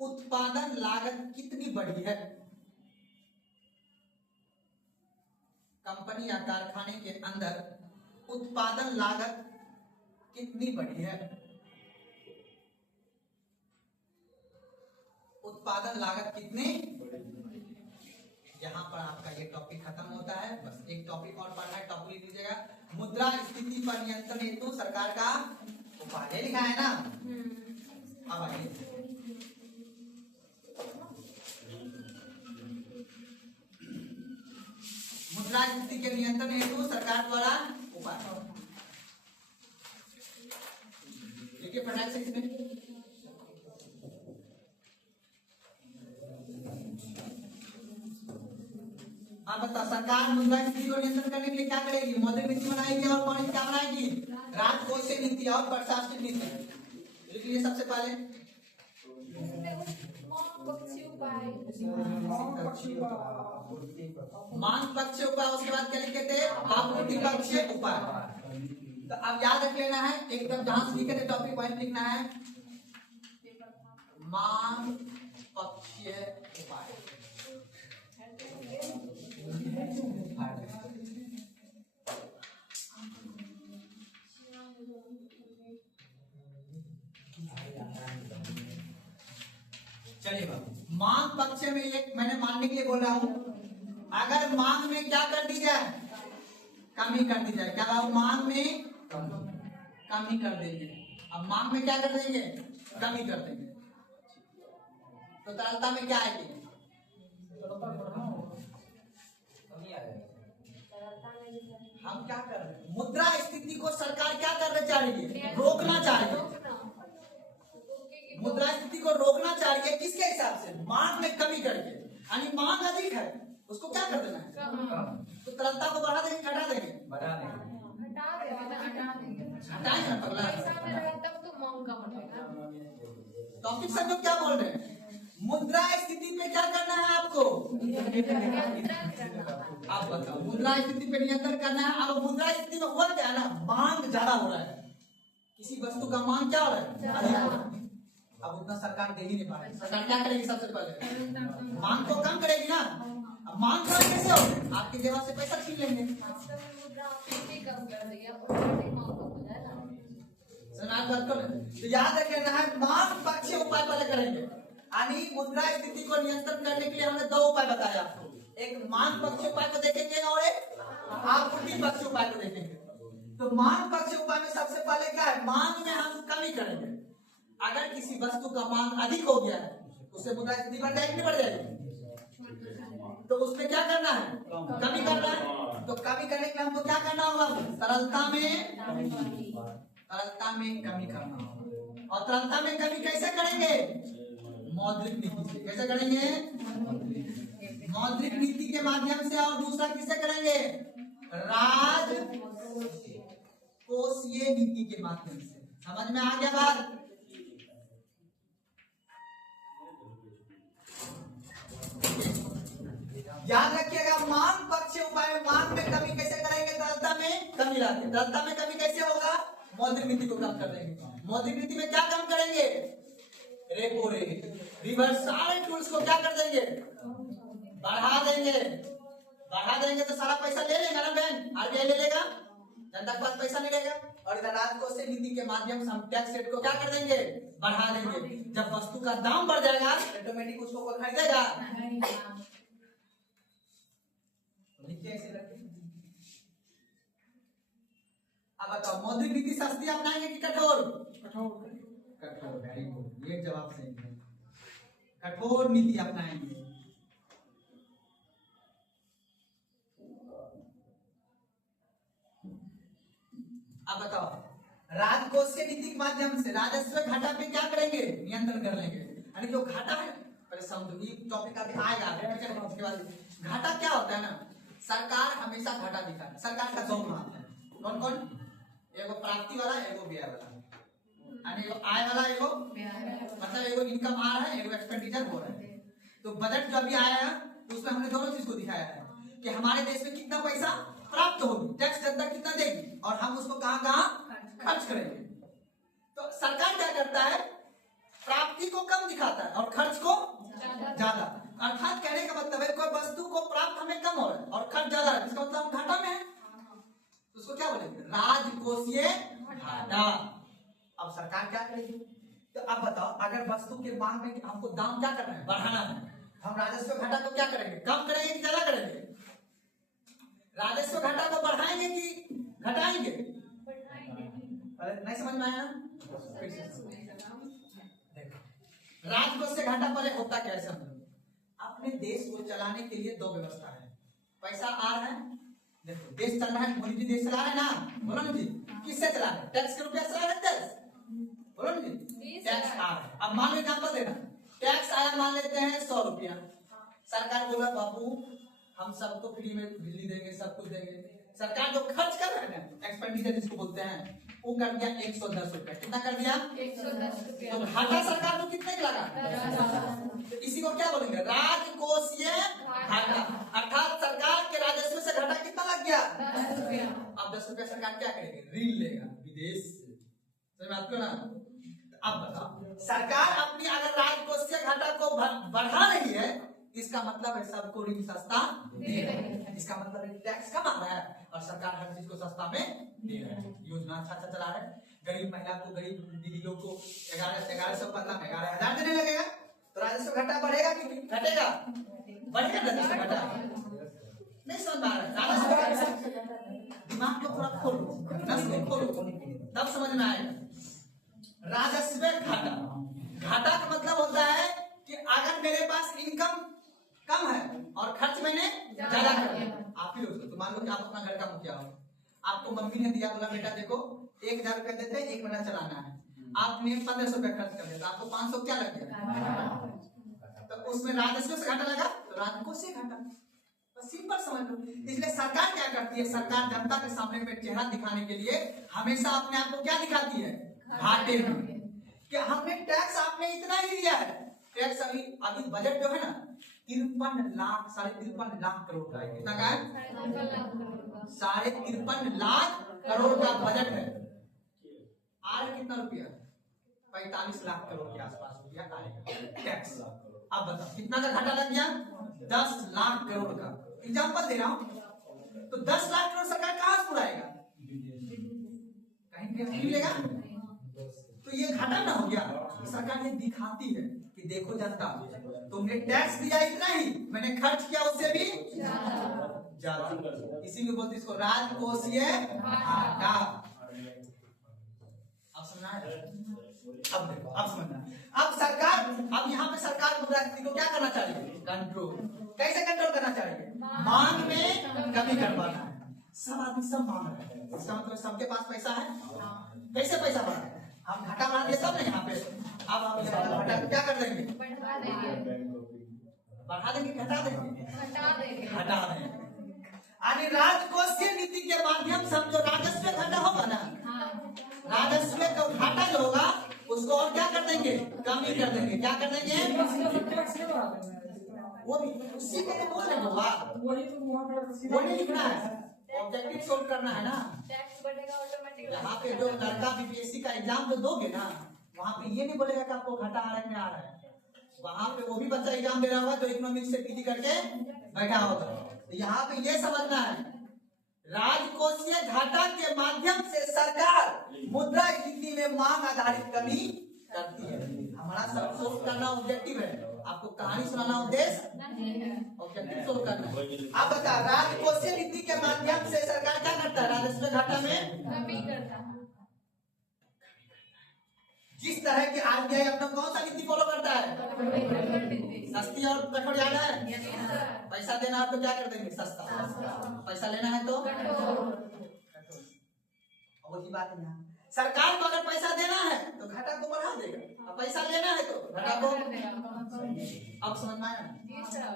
उत्पादन लागत कितनी बढ़ी है। कंपनी या कारखाने के अंदर उत्पादन लागत कितनी बढ़ी है। उत्पादन लागत कितनी, यहाँ पर आपका ये टॉपिक खत्म होता है। बस एक टॉपिक और पढ़ना है, टॉपिक लिख लीजिएगा, मुद्रास्फीति पर नियंत्रण हेतु सरकार का उपाय लिखा है ना। अब आइए मुद्रास्फीति के नियंत्रण हेतु सरकार द्वारा उपाय। लिखिए फटाक से इसमें। अब बताओ सरकार मुद्रास्फीति को नियंत्रण करने के लिए क्या करेगी? मौद्रिक नीति बनाएगी और कौन सी क्या बनाएगी? राजकोषीय नीति और प्रशासनिक नीति। लिख लीजिए सबसे पहले मांग पक्षीय उपाय, उसके बाद क्या लिखे थे? आपूर्ति पक्षीय उपाय। तो अब याद रख लेना है, एकदम जहां से लिखे थे टॉपिक पॉइंट लिखना है, मांग पक्षीय उपाय। चलिए मांग पक्ष में एक मैंने मानने के लिए बोल रहा हूं, अगर मांग में क्या कर दी जाए? कमी कर दी जाए। क्या भाव? मांग में कमी कर देंगे। अब मांग में क्या कर देंगे? कमी कर देंगे। तो तरलता में क्या आएगी? हम क्या कर रहे हैं? मुद्रा स्थिति को सरकार क्या करना चाह रही है? रोकना चाह रही है। मुद्रा स्थिति को रोकना चाह रही है किसके हिसाब से? मांग में कमी करके। यानी मांग अधिक है, उसको क्या कर देना है? तो तरलता को बढ़ा देंगे, घटा देंगे? बढ़ा देंगे। हटाएंगे ना पगला। तब तो मांग कम रहेगा। टॉपिक समझो क्या बोल रहे हैं? मुद्रा स्थिति पे क्या करना है आपको? आप बताओ, मुद्रा स्थिति पे नियंत्रण करना है। अब मुद्रा स्थिति में हुआ क्या है ना, मांग ज्यादा हो रहा है, किसी वस्तु का मांग क्या हो रहा है? अधिक हो रहा है। अब उतना सरकार दे ही नहीं पा रही। सरकार क्या करेगी? सबसे पहले मांग को कम करेगी ना। अब मांग कम कैसे हो? आपके जेब से पैसा छीन लेंगे। तो याद रख लेना है, मांग पक्षीय उपाय पहले करेंगे। यानी मुद्रा स्थिति को नियंत्रण करने के लिए हमने दो उपाय बताए आपको, एक मांग पक्षीय उपाय को देखेंगे और एक आपूर्ति पक्षीय उपाय को देखेंगे। तो मांग पक्षीय उपाय में सबसे पहले क्या है? मांग में हम कमी करेंगे। अगर किसी वस्तु का मांग अधिक हो गया है, उससे मुद्रा स्थिति बढ़ जाएगी नहीं बढ़ जाएगी? तो उसमें क्या करना है? कमी करना है। तो कमी करने के लिए हमको क्या करना होगा? तरलता में कमी करना होगा। और तरलता में कमी कैसे करेंगे? मौद्रिक नीति से। कैसे करेंगे? मौद्रिक नीति के माध्यम से। और दूसरा किससे करेंगे? राजकोषीय नीति के माध्यम से। समझ में आ गया बात? याद रखिएगा, मांग पक्षीय उपाय में मांग में कमी कैसे करेंगे? तरलता में कमी लाके। तरलता में कमी कैसे होगा? मौद्रिक नीति को कम कर देंगे। मौद्रिक नीति में क्या कम करेंगे? रेपो रेट, रिवर्स, सारे टूल्स को क्या कर देंगे? बढ़ा देंगे। बढ़ा देंगे तो सारा पैसा ले लेगा ना बैंक, आरबीआई ले लेगा, जनता के पास पैसा नहीं रहेगा। और इधर राजकोषीय नीति के माध्यम से हम टैक्स रेट को क्या कर देंगे? बढ़ा देंगे। जब वस्तु का दाम बढ़ जाएगा ऑटोमेटिक उसको कोई खरीदेगा? अब बताओ, मौद्रिक नीति सस्ती अपनाएंगे कि कठोर? कठोर। वेरी गुड, ये जवाब सही है। कठोर नीति अपनाएंगे। अब बताओ, राजकोषीय नीति के माध्यम से राजस्व घाटा पे क्या करेंगे? नियंत्रण कर लेंगे। यानी जो घाटा है, पहले समझो, ये टॉपिक अभी आएगा। उसके बाद घाटा क्या होता है ना, सरकार हमेशा घाटा दिखाए। सरकार का दो भाग है, कौन कौन? एगो प्राप्ति वाला, एगो व्यय वाला। यानी एगो आय वाला, एगो मतलब एगो इनकम आ रहा है, एगो एक्सपेंडिचर हो रहा है। तो बजट जो अभी आया है उसमें हमने दोनों चीज को दिखाया है कि हमारे देश में कितना पैसा प्राप्त होगी, टैक्स जनता कितना देगी, और हम उसको कहां कहां खर्च करेंगे। तो सरकार क्या करता है? प्राप्ति को कम दिखाता है और खर्च को ज्यादा। अर्थात कहने का मतलब है, कोई वस्तु को प्राप्त हमें कम हो रहा है और खर्च ज्यादा है, इसका मतलब हम घाटा में है। तो उसको क्या बोलेंगे? राजकोषीय घाटा। अब सरकार क्या करेगी? तो अब बताओ, अगर वस्तु के मांग में हमको दाम क्या करना है? बढ़ाना है। हम राजस्व घाटा को क्या करेंगे? कम करेंगे कि ज्यादा करेंगे? राजस्व घाटा को बढ़ाएंगे कि घटाएंगे? नहीं समझ में आया? राजकोषीय घाटा पहले होता क्या है समझो। अपने देश को चलाने के लिए दो व्यवस्था है। पैसा आ रहा है, देखो देश चल रहा है, मोदी जी देश चला रहे हैं ना, बोलो ना जी, किससे चला रहे? टैक्स के रुपया चला रहे हैं, टैक्स बोलो टैक्स आ रहा है। अब मान लो एग्जाम्पल देना, टैक्स आया मान लेते हैं 100 रुपया, सरकार बोला बाबू हम सबको फ्री में बिजली देंगे, सब कुछ देंगे। सरकार जो खर्च कर रहे हैं ना, एक्सपेंडिचर जिसको बोलते हैं, वो कर दिया 110 रुपया। कितना कर दिया? 110 रुपया। तो घाटा सरकार को कितने का लगा? तो इसी को क्या बोलेंगे? राजकोषीय घाटा। अर्थात सरकार के राजस्व से घाटा कितना लग गया? 10 रुपया। अब 10 रुपया सरकार क्या करेगी? ऋण लेगा विदेश से। समझ में आती है ना? अब बताओ, सरकार अपनी अगर राजकोषीय घाटा को बढ़ा रही है, इसका मतलब है सबको ऋण सस्ता दे रहा है। इसका मतलब है टैक्स कम आ रहा है और सरकार हर चीज को सस्ता में दे रहा है। योजना अच्छा चला रहा है। गरीब महिला को, गरीब दीदियों को 1100 मतलब 11,000 देने लगेगा, तो राजस्व घाटा बढ़ेगा कि घटेगा? बढ़ेगा राजस्व घाटा। नहीं समझ आ रहा है? राजस्व दिमाग को थोड़ा खोलो, नस को खोलो, तब समझ में आएगा। राजस्व घाटा, घाटा का मतलब होता है कि अगर मेरे पास इनकम कम है और खर्च मैंने ज्यादा कर दिया। आप ही लोग तो मान लो कि आप अपना घर का मुखिया हो, आपको मम्मी ने दिया, बोला बेटा देखो 1,000 रुपया देते हैं, 1 महीना चलाना है। आपने 1,500 रुपया खर्च कर दिया, आपको 500 क्या लग गया? तो उसमें राजस्व से घाटा लगा, तो राजकोषीय घाटा। बस सिंपल समझ लो। इसलिए सरकार क्या करती है? सरकार जनता के सामने में चेहरा दिखाने के लिए हमेशा अपने आप को क्या दिखाती है? घाटे में। कि हमने टैक्स आपने इतना ही लिया है। टैक्स अभी बजट जो है ना 53 लाख 53 लाख करोड़ का है। कितना का है? 53 लाख करोड़ का बजट है। आ रहा कितना रुपया? 45 लाख करोड़ के आसपास रुपया आएगा टैक्स। अब बताओ कितना का घाटा लग गया? 10 लाख करोड़ का। एग्जाम्पल दे रहा हूं, तो 10 लाख करोड़ सरकार कहां से उड़ाएगा? कहीं नहीं मिलेगा। तो ये घाटा ना हो गया। सरकार ये दिखाती है कि देखो जनता, तुमने टैक्स दिया इतना ही, मैंने खर्च किया उससे भी ज्यादा। इसी में बोलते इसको राजकोषीय घाटा। अब समझना है? अब देखो, अब समझना। अब सरकार, अब यहाँ पे सरकार मुद्रास्फीति को क्या करना चाहिए? कंट्रोल। कैसे कंट्रोल करना चाहिए? मांग में कमी करवाना है। सब आदमी सब मांग रहे हैं, इसका मतलब सबके पास पैसा है। कैसे पैसा बढ़ा? हम घाटा बढ़ा दिए सब ना यहाँ पे। अब हम ये घाटा क्या कर देंगे? बढ़ा देंगे। बढ़ा देंगे, घटा देंगे? घटा देंगे। घटा देंगे। यानी राजकोषीय नीति के माध्यम से हम जो राजस्व घाटा होगा ना, राजस्व का घाटा जो होगा उसको और क्या कर देंगे? कमी कर देंगे। क्या कर देंगे? वो भी उसी के लिए बोल रहे हो बात। वो नहीं लिखना है, ऑब्जेक्टिव सोल्व करना है ना। टैक्स बढ़ेगा ऑटोमेटिक। यहाँ पे जो लड़का बीपीएससी का एग्जाम जो दोगे ना, वहाँ पे ये नहीं बोलेगा कि आपको घाटा आ रहा है। वहाँ पे वो भी बच्चा एग्जाम दे रहा होगा जो इकोनॉमिक्स से पीजी करके बैठा होगा। तो यहाँ पे ये समझना है, राजकोषीय घाटा के माध्यम से सरकार मुद्रास्फीति में मांग आधारित कमी करती है। हमारा सब सोल्व करना ऑब्जेक्टिव है, आपको कहानी सुनाना उद्देश्य नहीं है। ऑब्जेक्टिव सोल्व करना है। अब बता, राजकोषीय नीति के माध्यम से सरकार क्या करता है? राजस्व घाटा में कमी करता है। जिस तरह की आरबीआई अपना कौन सा नीति फॉलो करता है? सस्ती और कठोर याद है? पैसा देना है तो क्या कर देंगे? सस्ता। पैसा लेना है तो कठोर। वही बात है यहाँ। सरकार को अगर पैसा देना है तो घाटा को बढ़ा देगा, और पैसा लेना है तो घाटा को। अब समझ में आया? जी सर।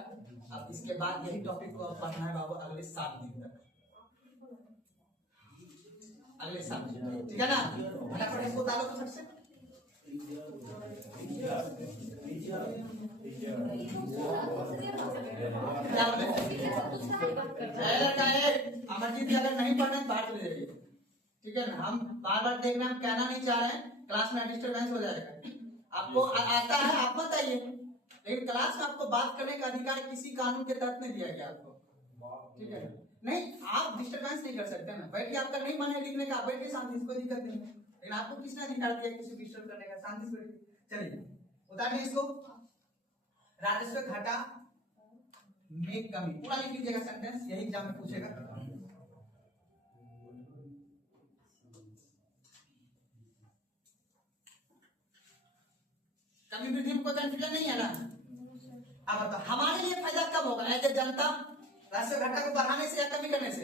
अब इसके बाद यही टॉपिक को पढ़ना है बाबू अगले 7 दिन तक। अगले 7 दिन, ठीक है ना? फटाफट इसको डालो तो सबसे। क्या बोले? अमरजीत जी अगर नहीं पढ़ना बाहर चले जाइए, ठीक है ना? हम बार बार देखना, हम कहना नहीं चाह रहे हैं, क्लास में डिस्टर्बेंस हो जाएगा। आपको आता है आप बताइए, लेकिन क्लास में आपको बात करने का अधिकार किसी कानून के तहत नहीं दिया गया आपको, ठीक है? नहीं, आप डिस्टर्बेंस नहीं कर सकते ना। बैठ के आपका नहीं मन है लिखने का, बैठ के शांति से, कोई दिक्कत नहीं है। लेकिन आपको किसने अधिकार दिया किसी डिस्टर्ब करने का? शांति से बैठिए। चलिए उतारिए इसको। राजस्व घाटा में कमी पूरा लिख लीजिएगा सेंटेंस, यही एग्जाम में पूछेगा। कमी वृद्धि में कोई कंफ्यूजन नहीं है ना? अब बताओ हमारे लिए फायदा कब होगा एज ए जनता? राजस्व घाटा को बढ़ाने से या कमी करने से?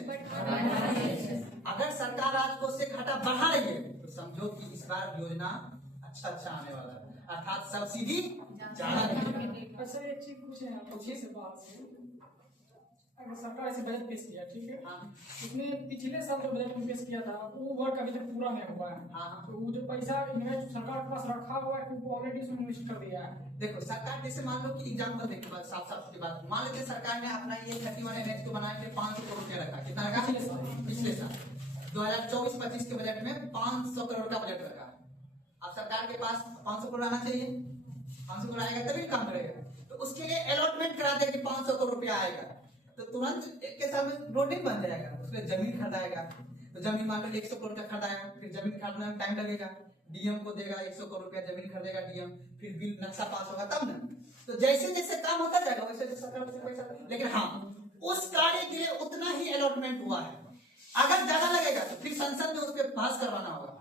अगर सरकार राजकोष से घाटा बढ़ा रही है तो समझो कि इस बार योजना अच्छा आने वाला है, अर्थात सब्सिडी ज्यादा मिलेगा। सर एक चीज पूछे हैं पूछिए। से बात से, अगर सरकार ऐसे बजट पेश किया, ठीक है, हाँ उसमें पिछले साल जो बजट में पेश किया था वो वर्क अभी तक पूरा नहीं हुआ है। हाँ। तो वो जो पैसा इन्वेस्ट सरकार के पास रखा हुआ है वो ऑलरेडी उसमें इन्वेस्ट कर दिया है। देखो सरकार जैसे मान लो कि एग्जाम्पल देखो साफ साफ की बात, मान लीजिए सरकार ने अपना ये 31 एनएच को बनाने के लिए 500 करोड़ रुपया रखा, कितना रखा पिछले साल 2024-25 के बजट में 500 करोड़ का बजट रखा। अब सरकार के पास 500 करोड़ आना चाहिए, 500 करोड़ आएगा तभी काम करेगा, तो उसके लिए अलॉटमेंट करा दे कि 500 करोड़ रुपया आएगा, तो तुरंत एक के साथ में रोड नहीं बन जाएगा, उसमें जमीन खरीदाएगा, तो जमीन मान लो 100 करोड़ का खरीदाएगा, फिर जमीन खरीदने में टाइम लगेगा, डीएम को देगा 100 करोड़ रुपया जमीन खरीदेगा डीएम, फिर बिल नक्शा पास होगा तब ना, तो जैसे जैसे काम होता जाएगा वैसे वैसे सरकार वैसे पैसा, लेकिन हाँ उस कार्य के लिए उतना ही अलॉटमेंट हुआ है। अगर ज्यादा लगेगा तो फिर संसद में उस पर पास करवाना होगा,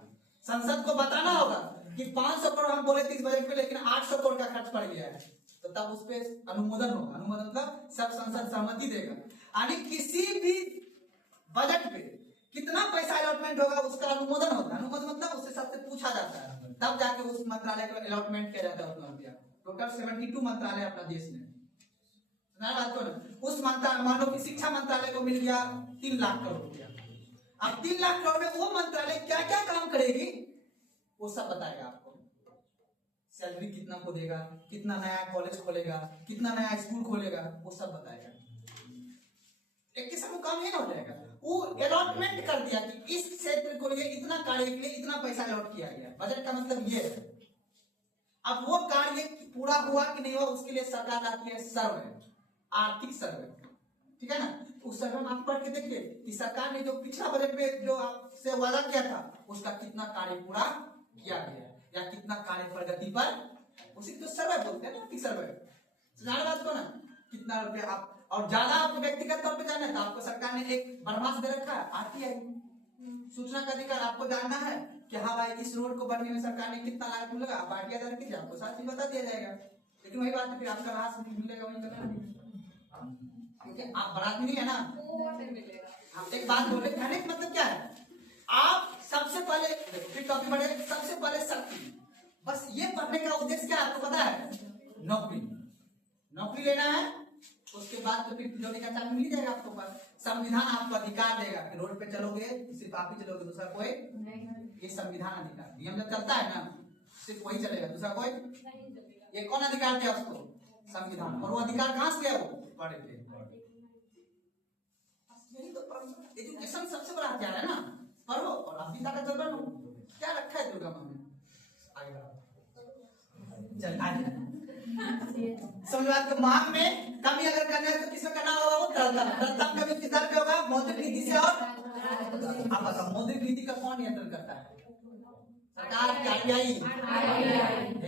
संसद को बताना होगा कि 500 करोड़ हम बोले थे इस बजट पे लेकिन 800 करोड़ का खर्च पड़ गया है, तो तब उस पर अनुमोदन होगा, अनुमोदन मतलब सब संसद सहमति देगा, यानी किसी भी बजट पे कितना पैसा अलॉटमेंट होगा उसका अनुमोदन होता है, अनुमोदन मतलब उससे सबसे पूछा जाता है, तब जाके उस मंत्रालय को अलॉटमेंट किया जाता है उतना रुपया। टोटल 72 मंत्रालय अपना देश में, बात को उस मंत्रालय मान लो कि शिक्षा मंत्रालय को मिल गया 3 लाख करोड़ रुपया, अब 3 लाख करोड़ में वो मंत्रालय क्या क्या काम करेगी वो सब बताएगा आपको, सैलरी कितना को देगा, कितना नया कॉलेज खोलेगा, कितना नया स्कूल खोलेगा, वो सब बताएगा। एक किस्म का काम ये ना हो जाएगा, वो अलॉटमेंट कर दिया कि इस क्षेत्र को लिए इतना कार्य के लिए इतना पैसा अलॉट किया गया, बजट का मतलब ये है। अब वो कार्य पूरा हुआ कि नहीं हुआ उसके लिए सरकार आती है सर्वे, आर्थिक सर्वे, ठीक है ना, उस सर्वे में आप पढ़ के देखिए कि सरकार ने जो पिछला बजट में जो आपसे वादा किया था उसका कितना कार्य पूरा किया गया या कितना कार्य प्रगति पर, उसी को सर्वे बोलते हैं ना, आर्थिक सर्वे। जान बात को ना कितना रुपया आप, और ज्यादा आपको व्यक्तिगत तौर पे जानना है तो आपको सरकार ने एक बर्मास दे रखा है आरटीआई, सूचना का अधिकार, आपको जानना है कि हाँ भाई इस रोड को बनने में सरकार ने कितना लागत मिलेगा, आप आरटीआई दर कीजिए, आपको सारी चीज बता दिया जाएगा। लेकिन वही बात है फिर आपका रास मिलेगा वही करना, क्योंकि आप बड़ा आदमी नहीं है ना। हम एक बात बोले, कहने का मतलब क्या है, आप सबसे पहले फिर टॉपिक बढ़े, सबसे पहले शक्ति, बस ये पढ़ने का उद्देश्य क्या आपको पता है, नौकरी, नौकरी लेना है, उसके बाद तो फिर जो का चार्ज मिल जाएगा आपको पास। संविधान आपको अधिकार देगा कि रोड पे चलोगे सिर्फ आप ही चलोगे, दूसरा कोई, ये संविधान अधिकार, नियम जब चलता है ना सिर्फ वही चलेगा, दूसरा कोई, ये कौन अधिकार दिया उसको, संविधान, और वो अधिकार कहां से गया, वो पढ़े थे। यही तो एजुकेशन सबसे बड़ा हथियार है ना, पढ़ो और अपनी ताकत जब बनो, क्या रखा है दुर्गा माँ में, आगे बढ़ो, चल आगे समझ के मांग में कमी अगर करना है तो किसमें करना होगा, वो तरलता कमी किस दर पे होगा, मौद्रिक नीति से। और आप बताओ मौद्रिक नीति का कौन नियंत्रण करता है, सरकार, आरबीआई,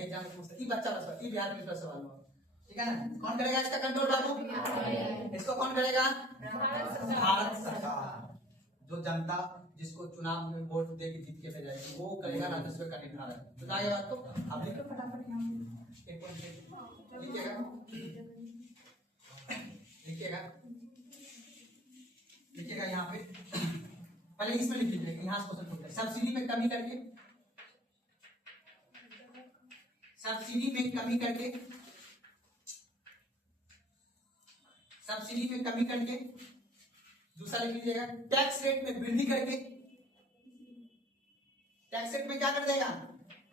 एग्जाम पूछता है, बच्चा बस ये बिहार में सवाल हुआ, ठीक है ना, कौन करेगा इसका कंट्रोल बाबू, इसको कौन करेगा, भारत सरकार, जो जनता जिसको चुनाव में वोट दे के जीत के भेजाएगी वो करेगा राजस्व का निर्धारण। तो आगे बात को अब लिखो फटाफट, लिखिएगा लिखिएगा लिखिएगा यहाँ पे, पहले इसमें लिख लीजिएगा, यहाँ से क्वेश्चन पूछता है, सब्सिडी में कमी करके, सब्सिडी में कमी करके, सब्सिडी में कमी करके, दूसरा लिख लीजिएगा टैक्स रेट में वृद्धि करके, टैक्स रेट में क्या कर देगा,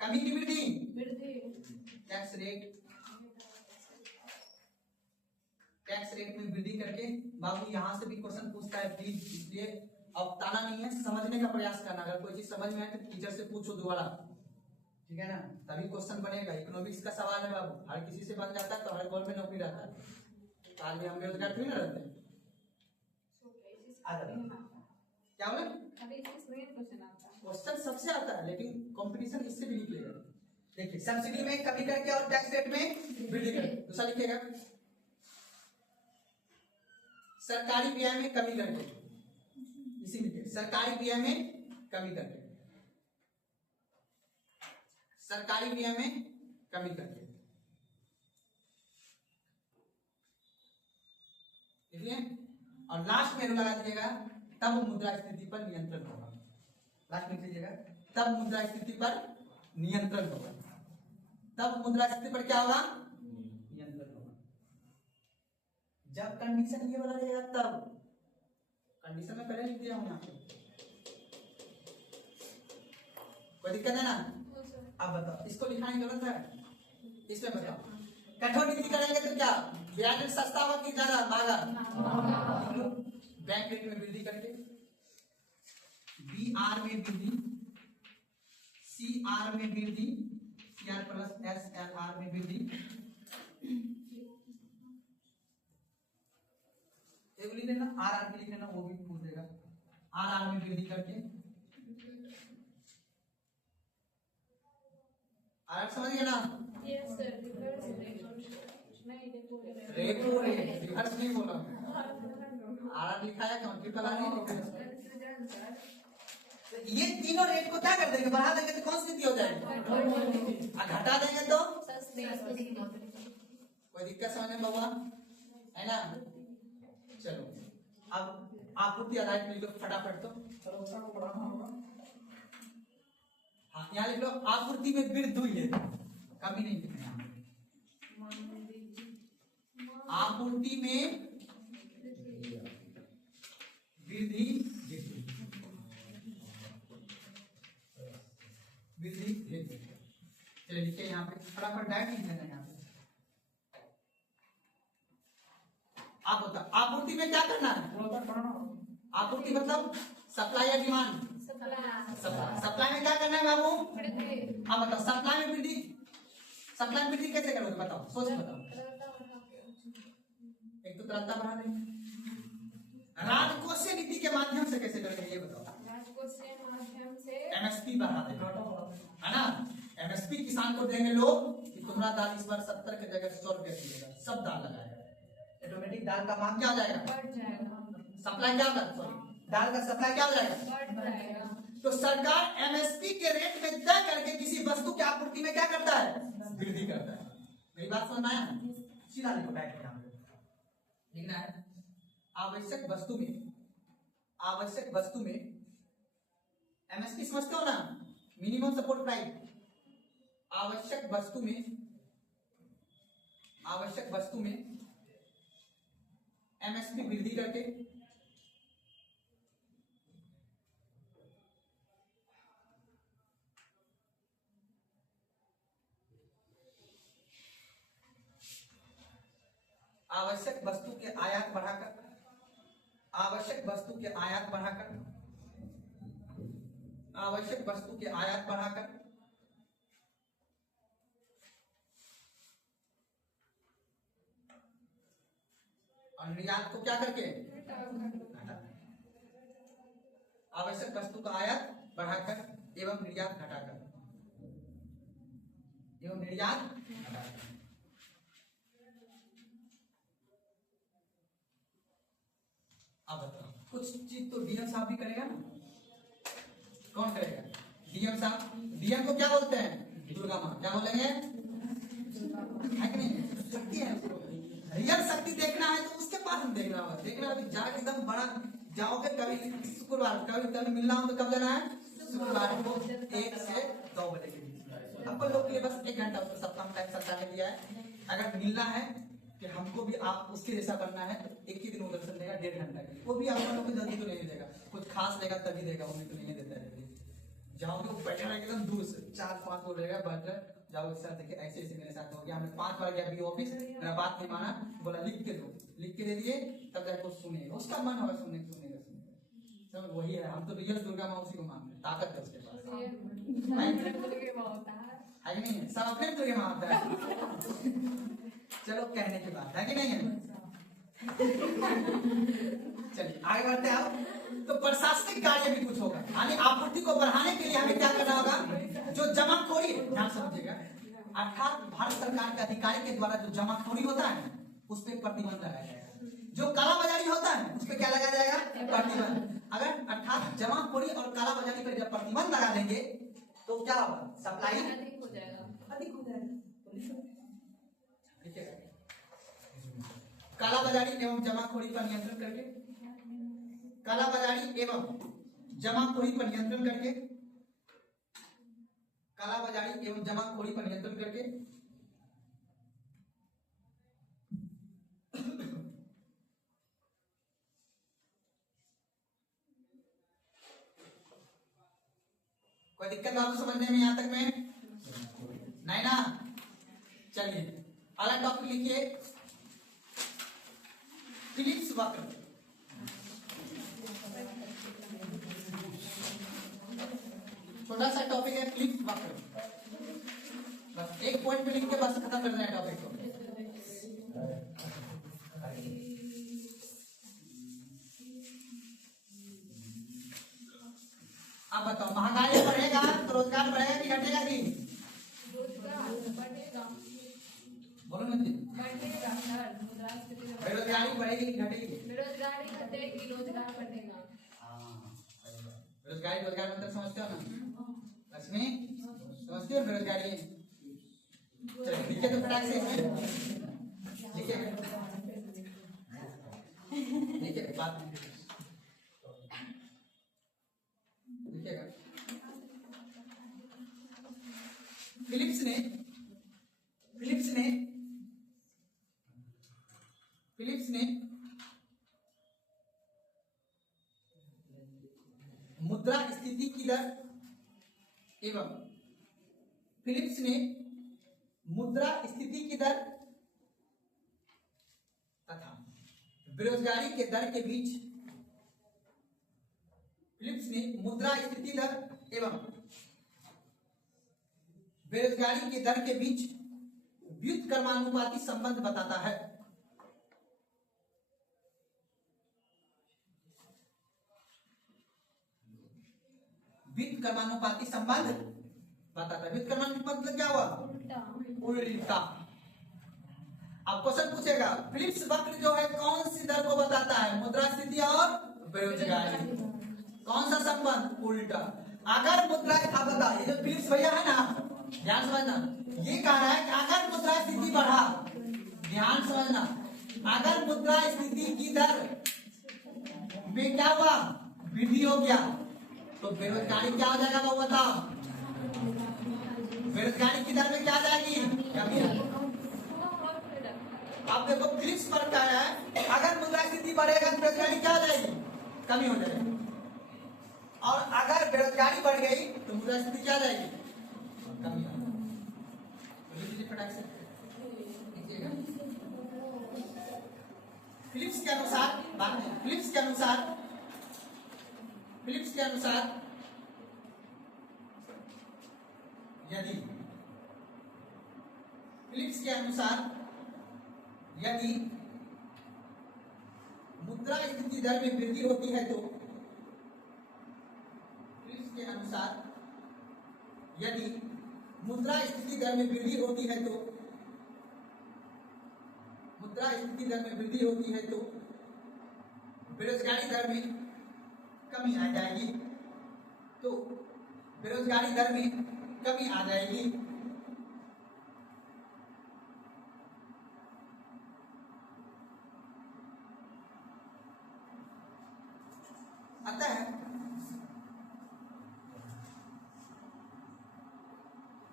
कमी की वृद्धि, टैक्स रेट में वृद्धि करके। बाबू यहाँ से भी क्वेश्चन पूछता है प्लीज, इसलिए अब ताना नहीं है, समझने का प्रयास करना, अगर कोई चीज समझ में आए तो टीचर से पूछो दोबारा, ठीक है ना, तभी क्वेश्चन बनेगा। इकोनॉमिक्स का सवाल है बाबू, हर किसी से बन जाता है तो हर गवर्नमेंट नौकरी रहता है, आज भी हम बेरोजगार थोड़ी ना रहते हैं। क्या बोले, क्वेश्चन सबसे आता है लेकिन कंपटीशन इससे भी निकलेगा। देखिए सब्सिडी में कमी करके और टैक्स रेट में वृद्धि करके, दूसरा लिखिएगा सरकारी व्यय में कमी करके, इसी में सरकारी व्यय में कमी करके, सरकारी व्यय में कमी करके, देखिए, और लास्ट में लगा दीजिएगा तब मुद्रास्फीति पर नियंत्रण होगा, लास्ट में लीजिएगा तब मुद्रास्फीति पर नियंत्रण होगा, तब मुद्रास्फीति पर क्या होगा, नियंत्रण होगा। जब कंडीशन ये वाला रहेगा तब, कंडीशन में पहले लिख दिया हूं यहाँ पे, कोई दिक्कत है ना। अब बताओ इसको लिखना ही गलत है, इसमें बताओ कठोर नीति करेंगे तो क्या ब्याज रेट सस्ता होगा कि ज्यादा महंगा, बैंक रेट में वृद्धि करके, BR में वृद्धि, CR में वृद्धि, CR प्लस SLR में वृद्धि, एक लिख लेना, RR भी लिख लेना, वो भी पूछ देगा, RR में वृद्धि करके, RR समझ गए ना। यस सर, रिवर्स रेट नहीं देखो रेपो रेट, रिवर्स नहीं बोला, RR लिखा है क्यों, ट्रिपल R नहीं लिखा है। ये तीनों रेट को क्या कर देंगे, बढ़ा देंगे तो कौन सी नीति हो जाएगी, और घटा देंगे तो कोई दिक्कत समझ में बाबा है ना। चलो अब आपूर्ति आधारित में लिख लो फटाफट, तो तरलता को बढ़ाना होगा। हाँ यहाँ लिख लो आपूर्ति में वृद्धि हुई है, कमी नहीं लिखना है, आपूर्ति में वृद्धि वृद्धि वृद्धि। चलिए लिखिए यहाँ पे फटाफट डायरेक्ट लिख लेना यहाँ पे। आप बताओ आपूर्ति में क्या करना है, तरलता बढ़ाना होगा। आपूर्ति मतलब सप्लाई या डिमांड, सप्लाई में क्या करना है बाबू, आप बताओ सप्लाई में वृद्धि, सप्लाई में वृद्धि कैसे करोगे बताओ, सोच बताओ। एक तो तरलता बढ़ा देंगे, राजकोषीय नीति के माध्यम से कैसे करेंगे ये बताओ, राजकोषीय माध्यम से MSP बढ़ा देंगे घाटा बढ़ा देंगे। है ना। MSP किसान को देंगे लोग कि तुम्हारा दाल इस बार 70 की जगह 100 रुपए दिएगा, सब दाल लगाएगा, ऑटोमेटिक दाल का मांग क्या हो जाएगा, बढ़ जाएगा, सप्लाई क्या होगा, सॉरी दाल का सप्लाई क्या हो जाएगा, बढ़ जाएगा। तो सरकार MSP के रेट में तय करके किसी वस्तु की आपूर्ति में क्या करता है, वृद्धि करता है। मेरी बात समझ में आया, सीधा लिखो बैठ के यहाँ पे लिखना है, आवश्यक वस्तु में MSP समझते हो ना, मिनिमम सपोर्ट प्राइस, आवश्यक वस्तु में MSP वृद्धि करके आवश्यक वस्तु के आयात बढ़ाकर और निर्यात को क्या करके, आवश्यक वस्तु का आयात बढ़ाकर एवं निर्यात घटाकर, अब बताओ कुछ चीज तो डीएम साहब भी करेगा ना, कौन करेगा, डीएम साहब। डीएम को क्या बोलते हैं, दुर्गा माँ, क्या बोलेंगे, है कि नहीं, शक्ति है, रियल शक्ति देखना है तो उसके पास हम देखना होगा, जाके एकदम बड़ा जाओगे, कभी शुक्रवार कभी मिलना हो तो कब जाना है, शुक्रवार को 1 से 2 बजे के बीच। अपन लोग के लिए बस 1 घंटा उसको सप्ताह में टाइम सरकार ने दिया है, अगर मिलना है कि हमको भी आप उसके जैसा बनना है तो 1 ही दिन वो दर्शन देगा 1.5 घंटा के लिए, वो भी आप लोग को जल्दी तो नहीं देगा, कुछ खास देगा तभी देगा, वो तो नहीं देता है। जाओगे वो बैठा रहेगा एकदम दूर से, 4-5 लोग रहेगा, बैठ जाओगे सर देखिए ऐसे ऐसे मेरे साथ हो गया, हमने 5 बार गया भी ऑफिस, मेरा बात नहीं माना, बोला लिख के दे दिए, तब जाके वो सुनेगा, उसका मन होगा सुनेगा। सब वही है, हम तो रियल दुर्गा माँ उसी को मानते हैं, ताकत है उसके पास, है कि नहीं है, सब अपने दुर्गा माँ होता है। चलो कहने की बात है कि नहीं है, चलिए आगे बढ़ते हैं। तो प्रशासनिक कार्य भी कुछ होगा, यानी आपूर्ति को बढ़ाने के लिए हमें क्या करना होगा, जो जमाखोरी, ध्यान समझिएगा, अर्थात भारत सरकार के अधिकारी के द्वारा जो जमाखोरी होता है उस पर प्रतिबंध लगाया जाएगा, जो कालाबाजारी होता है उस पर क्या लगाया जाएगा, प्रतिबंध। अगर अर्थात जमाखोरी और कालाबाजारी पर जब प्रतिबंध लगा देंगे तो क्या होगा, सप्लाई अधिक हो जाएगा। कालाबाजारी एवं जमाखोरी पर नियंत्रण करके, कालाबाजारी एवं जमाखोरी पर नियंत्रण करके कोई दिक्कत आपको समझने में यहाँ तक में नहीं ना? चलिए अगला टॉपिक लिखिए, फिलिप्स वक्र। छोटा सा टॉपिक है फिलिप्स वक्र, बस एक पॉइंट पे लिख के बस खत्म करना है टॉपिक को। अब बताओ, महंगाई बढ़ेगा तो रोजगार बढ़ेगा कि घटेगा? कि रोजगार बढ़ेगा, बोलो ना जी, बढ़ेगा सर। मुद्रास्फीति बेरोजगारी बढ़ेगी कि घटेगी? बेरोजगारी घटेगी, रोजगार बढ़ेगा। बेरोजगारी, रोजगार में अंतर समझते हो ना लक्ष्मी? समझती हो बेरोजगारी? चलो लिखे तो फटाक से लिखे लिखे बात लिखेगा। फिलिप्स ने मुद्रा स्थिति की दर एवं फिलिप्स ने मुद्रा स्थिति की दर तथा बेरोजगारी के दर के बीच, फिलिप्स ने मुद्रा स्थिति दर एवं बेरोजगारी के दर के बीच व्युत्क्रमानुपाती संबंध बताता है। व्युत्क्रमानुपाती संबंध बताता है। व्युत्क्रमानुपाती मतलब क्या हुआ? उल्टा। अब क्वेश्चन पूछेगा, फिलिप्स वक्र जो है कौन सी दर को बताता है? मुद्रास्फीति और बेरोजगारी। कौन सा संबंध? उल्टा। अगर मुद्रा, आप बताओ, ये जो फिलिप्स भैया है ना, ध्यान समझना, ये कह रहा है कि अगर मुद्रास्फीति बढ़ा, ध्यान समझना, अगर मुद्रास्फीति की दर में क्या हुआ? वृद्धि हो गया, तो बेरोजगारी क्या हो जाएगा? वो बताओ, बेरोजगारी की दर में क्या आ जाएगी? कमी। अब देखो फिलिप्स पर क्या है, अगर मुद्रास्फीति बढ़ेगा तो बेरोजगारी क्या हो जाएगी? कमी हो जाएगी, और अगर बेरोजगारी बढ़ गई तो मुद्रास्फीति क्या आ जाएगी? कमी हो जाएगी। फटाक से फिलिप्स के अनुसार बात नहीं, फिलिप्स के अनुसार यदि फिलिप्स के अनुसार यदि मुद्रा स्थिति दर में वृद्धि होती है तो, फिलिप्स के अनुसार यदि मुद्रा स्थिति दर में वृद्धि होती है तो, मुद्रा स्थिति दर में वृद्धि होती है तो बेरोजगारी दर में कमी आ जाएगी, तो बेरोजगारी दर में कमी आ जाएगी। अतः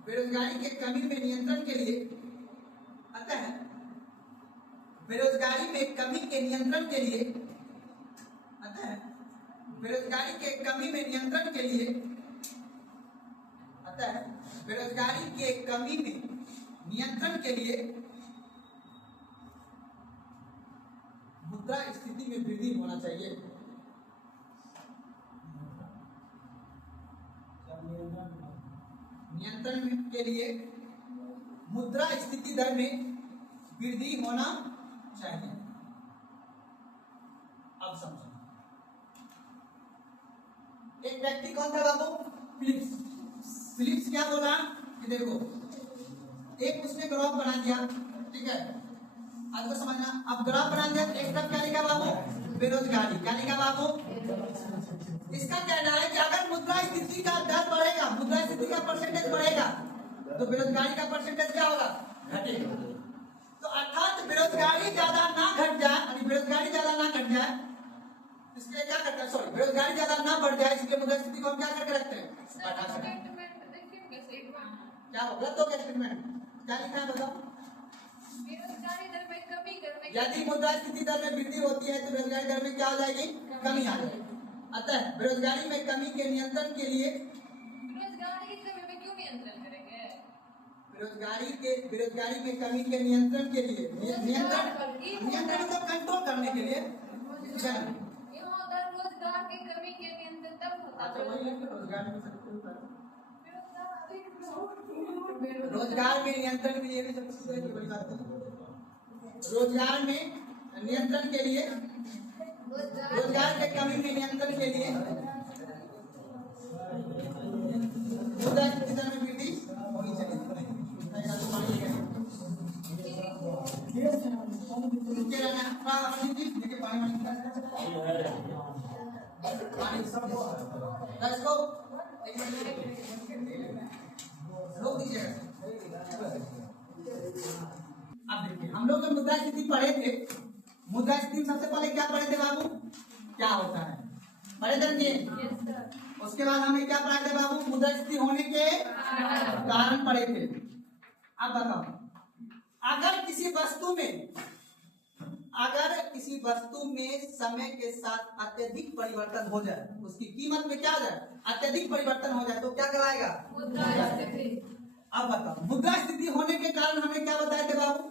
बेरोजगारी के कमी में नियंत्रण के लिए, अतः बेरोजगारी में कमी के नियंत्रण के लिए, अतः बेरोजगारी के कमी में नियंत्रण के लिए, अतः बेरोजगारी के कमी में नियंत्रण के लिए मुद्रा स्थिति में वृद्धि होना चाहिए। नियंत्रण के लिए मुद्रा स्थिति दर में वृद्धि होना चाहिए। अब समझो, एक व्यक्ति कौन था बाबू? फिलिप्स। फिलिप्स क्या बोला कि देखो, एक उसने ग्राफ बना दिया, ठीक है, आज को समझना। अब ग्राफ बना दिया, एक तरफ क्या लिखा बाबू? बेरोजगारी। क्या लिखा बाबू? इसका कहना है कि अगर मुद्रा स्थिति का दर बढ़ेगा, मुद्रा स्थिति का परसेंटेज बढ़ेगा, तो बेरोजगारी का परसेंटेज क्या होगा? घटेगा। तो अर्थात बेरोजगारी ज्यादा ना घट जाए, बेरोजगारी ज्यादा ना घट जाए, इसलिए क्या करते हैं, सॉरी, बेरोजगारी ज्यादा ना बढ़ जाए, इसलिए मुद्रा स्थिति को हम क्या करके रखते हैं? बढ़ा सकते हैं। क्या होगा तो क्या स्टेटमेंट क्या लिखा है बताओ? बेरोजगारी दर में कमी करने यदि मुद्रास्फीति दर में वृद्धि होती है तो बेरोजगारी दर में क्या हो जाएगी? कमी आ जाएगी। अतः बेरोजगारी में कमी के नियंत्रण के लिए बेरोजगारी की कमी में क्यों नियंत्रण करेंगे? बेरोजगारी में कमी के नियंत्रण के लिए नियंत्रण मतलब कंट्रोल करने के लिए यहाँ दर रोजगार की कमी के नियंत्रण तब होता अच्छा है। वही लेके रोजगार में सबसे ऊपर बेरोजगार रोजगार में नियंत्रण के लिए भी सबसे बड़ी बात है। रोजगार में नियंत्रण के लिए रोजगार के कमी में नियंत्रण के लिए मुद्रास्फीति दर में वृद्धि होनी चाहिए। अब देखिए हम लोग मुद्रास्फीति पढ़े थे। मुद्रास्फीति सबसे पहले क्या पढ़े थे बाबू? क्या होता है पढ़े थे? उसके बाद हमें क्या पढ़ा थे बाबू? मुद्रास्फीति होने के कारण पढ़े थे। अब बताओ अगर किसी वस्तु में समय के साथ अत्यधिक परिवर्तन हो जाए, उसकी कीमत में क्या हो जाए? अत्यधिक परिवर्तन हो जाए तो क्या कहलाएगा? मुद्रास्फीति। अब बताओ मुद्रास्फीति होने के कारण हमें क्या बताए थे बाबू?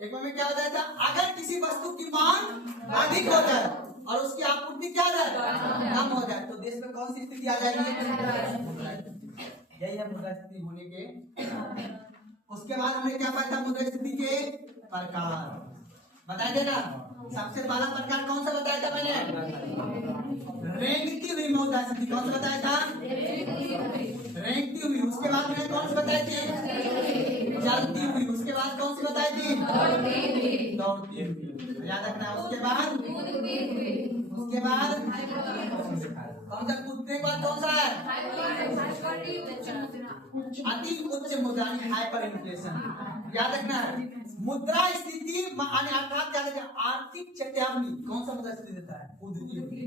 एक में क्या बताया था? अगर किसी वस्तु की मांग अधिक हो जाए और उसकी आपूर्ति क्या हो जाए? कम हो जाए तो देश में कौन सी स्थिति आ जाएगी? यही है मुद्रास्फीति होने के। उसके बाद हमने क्या पढ़ा था? मुद्रास्फीति के प्रकार बताया थे ना। सबसे पहला प्रकार कौन सा बताया था मैंने? रेंगती हुई मुद्रास्फीति। कौन सा बताया था? रेंगती हुई। उसके बाद मैंने कौन सी बताई थी? चलती हुई। उसके बाद कौन सी बताई थी? दौड़ती हुई। याद रखना। उसके बाद कौन सा? कूदने के बाद कौन सा है? अति उच्च मुद्रा हाइपर इन्फ्लेशन। याद रखना है। मुद्रा स्थिति अर्थात क्या कहते हैं? आर्थिक चेतावनी। कौन सा मुद्रा स्थिति देता है? कूदती हुई।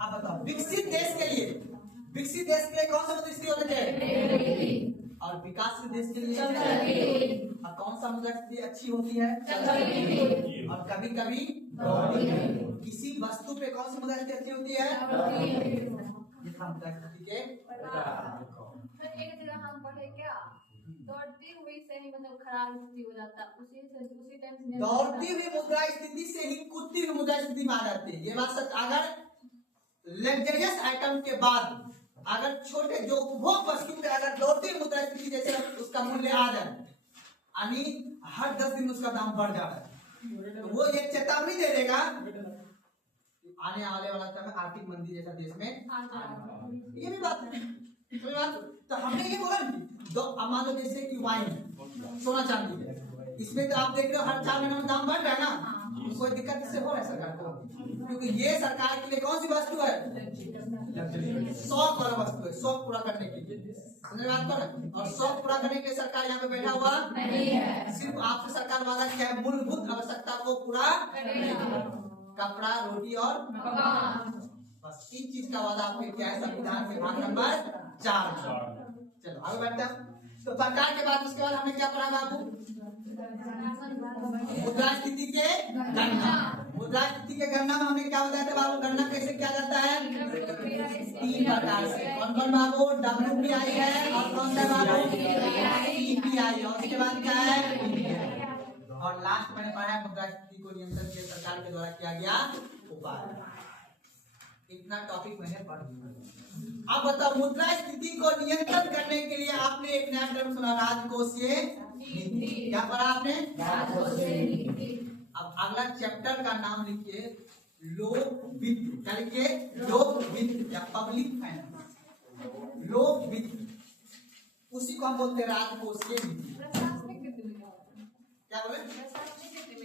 अब बताओ विकसित देश के लिए कौन सा मुद्रा स्थिति होना चाहिए? और विकासशील देश के लिए और कौन सा मुद्रा स्थिति अच्छी होती है? और कभी कभी किसी वस्तु पे कौन सी मुद्रा स्थिति अच्छी होती है? मुद्रा स्थिति के एक जगह हम पढ़े क्या दौड़ती हुई से ही मतलब खराब स्थिति हो जाता, उसी टाइम से दौड़ती हुई मुद्रा स्थिति से ही कूदती हुई मुद्रा स्थिति में आ जाती है। ये बात सच। अगर लग्जरियस आइटम के बाद अगर छोटे जो उपभोग वस्तु पे अगर दौड़ती हुई मुद्रा स्थिति जैसे उसका मूल्य आ जाए, यानी हर 10 दिन उसका दाम बढ़ जा रहा है, तो वो ये चेतावनी दे देगा आने वाला समय आर्थिक मंदी जैसा देश में। ये भी बात है। तो हमने ये बोला मान लो जैसे कि वाइन सोना चांदी है, इसमें तो आप देख रहे हो हर 4 महीने में दाम बढ़ रहा है ना। कोई दिक्कत इससे हो रहा है सरकार को? क्योंकि ये सरकार के लिए कौन सी वस्तु है? शौक वाला वस्तु है। शौक पूरा करने के लिए बात कर। और शौक पूरा करने के लिए सरकार यहाँ पे बैठा हुआ नहीं है। सिर्फ आपसे सरकार वादा क्या है? मूलभूत आवश्यकता को पूरा कपड़ा, रोटी और बस 3 चीज का वादा आपने किया है संविधान के भाग नंबर 4। चलो आगे बढ़ते हैं। तो प्रकार के बाद उसके बाद हमने क्या पढ़ा बाबू? मुद्रास्फीति के गणना। मुद्रास्फीति के गणना में हमने क्या बताया था बाबू? गणना कैसे किया जाता है? 3 प्रकार से। कौन कौन बाबू? WPI है और कौन सा बाबू? CPI। और उसके बाद क्या है? और लास्ट मैंने पढ़ा है मुद्रास्फीति को नियंत्रण के सरकार के द्वारा किया गया उपाय। इतना टॉपिक मैंने पढ़ लिया। अब बताओ मुद्रास्फीति को नियंत्रण करने के लिए आपने एक नया टर्म सुना, राजकोषीय नीति। क्या पढ़ा आपने? राजकोषीय नीति। अब अगला चैप्टर का नाम लिखिए लोक वित्त। क्या लिखिए? लोक वित्त या पब्लिक फाइनेंस। लोक वित्त उसी को हम बोलते हैं राजकोषीय नीति। क्या बोले?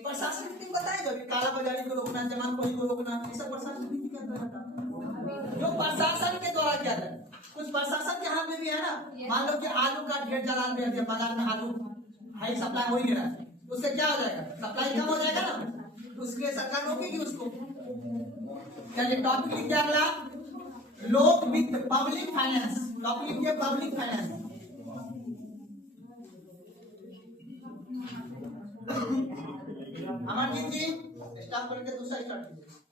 प्रशासनिक नीति बताएगा कि काला बाजारी को रोकना, जमाखोरी को रोकना, ये सब प्रशासनिक नीति के अंतर्गत आता है। जो प्रशासन के द्वारा किया जाए। कुछ प्रशासन के हाथ में भी है ना। मान लो कि आलू का ढेर जला दिया, बाजार में आलू हाई सप्लाई हो ही नहीं रहा है, उससे क्या हो जाएगा? सप्लाई कम हो जाएगा ना। उसके लिए सरकार रोकेगी उसको। चलिए टॉपिक लिख दिया अगला लोक वित्त, पब्लिक फाइनेंस, टॉपिक लिखिए पब्लिक फाइनेंस। अमरजीत जी स्टार्ट करके दूसरा स्टार्ट कीजिए।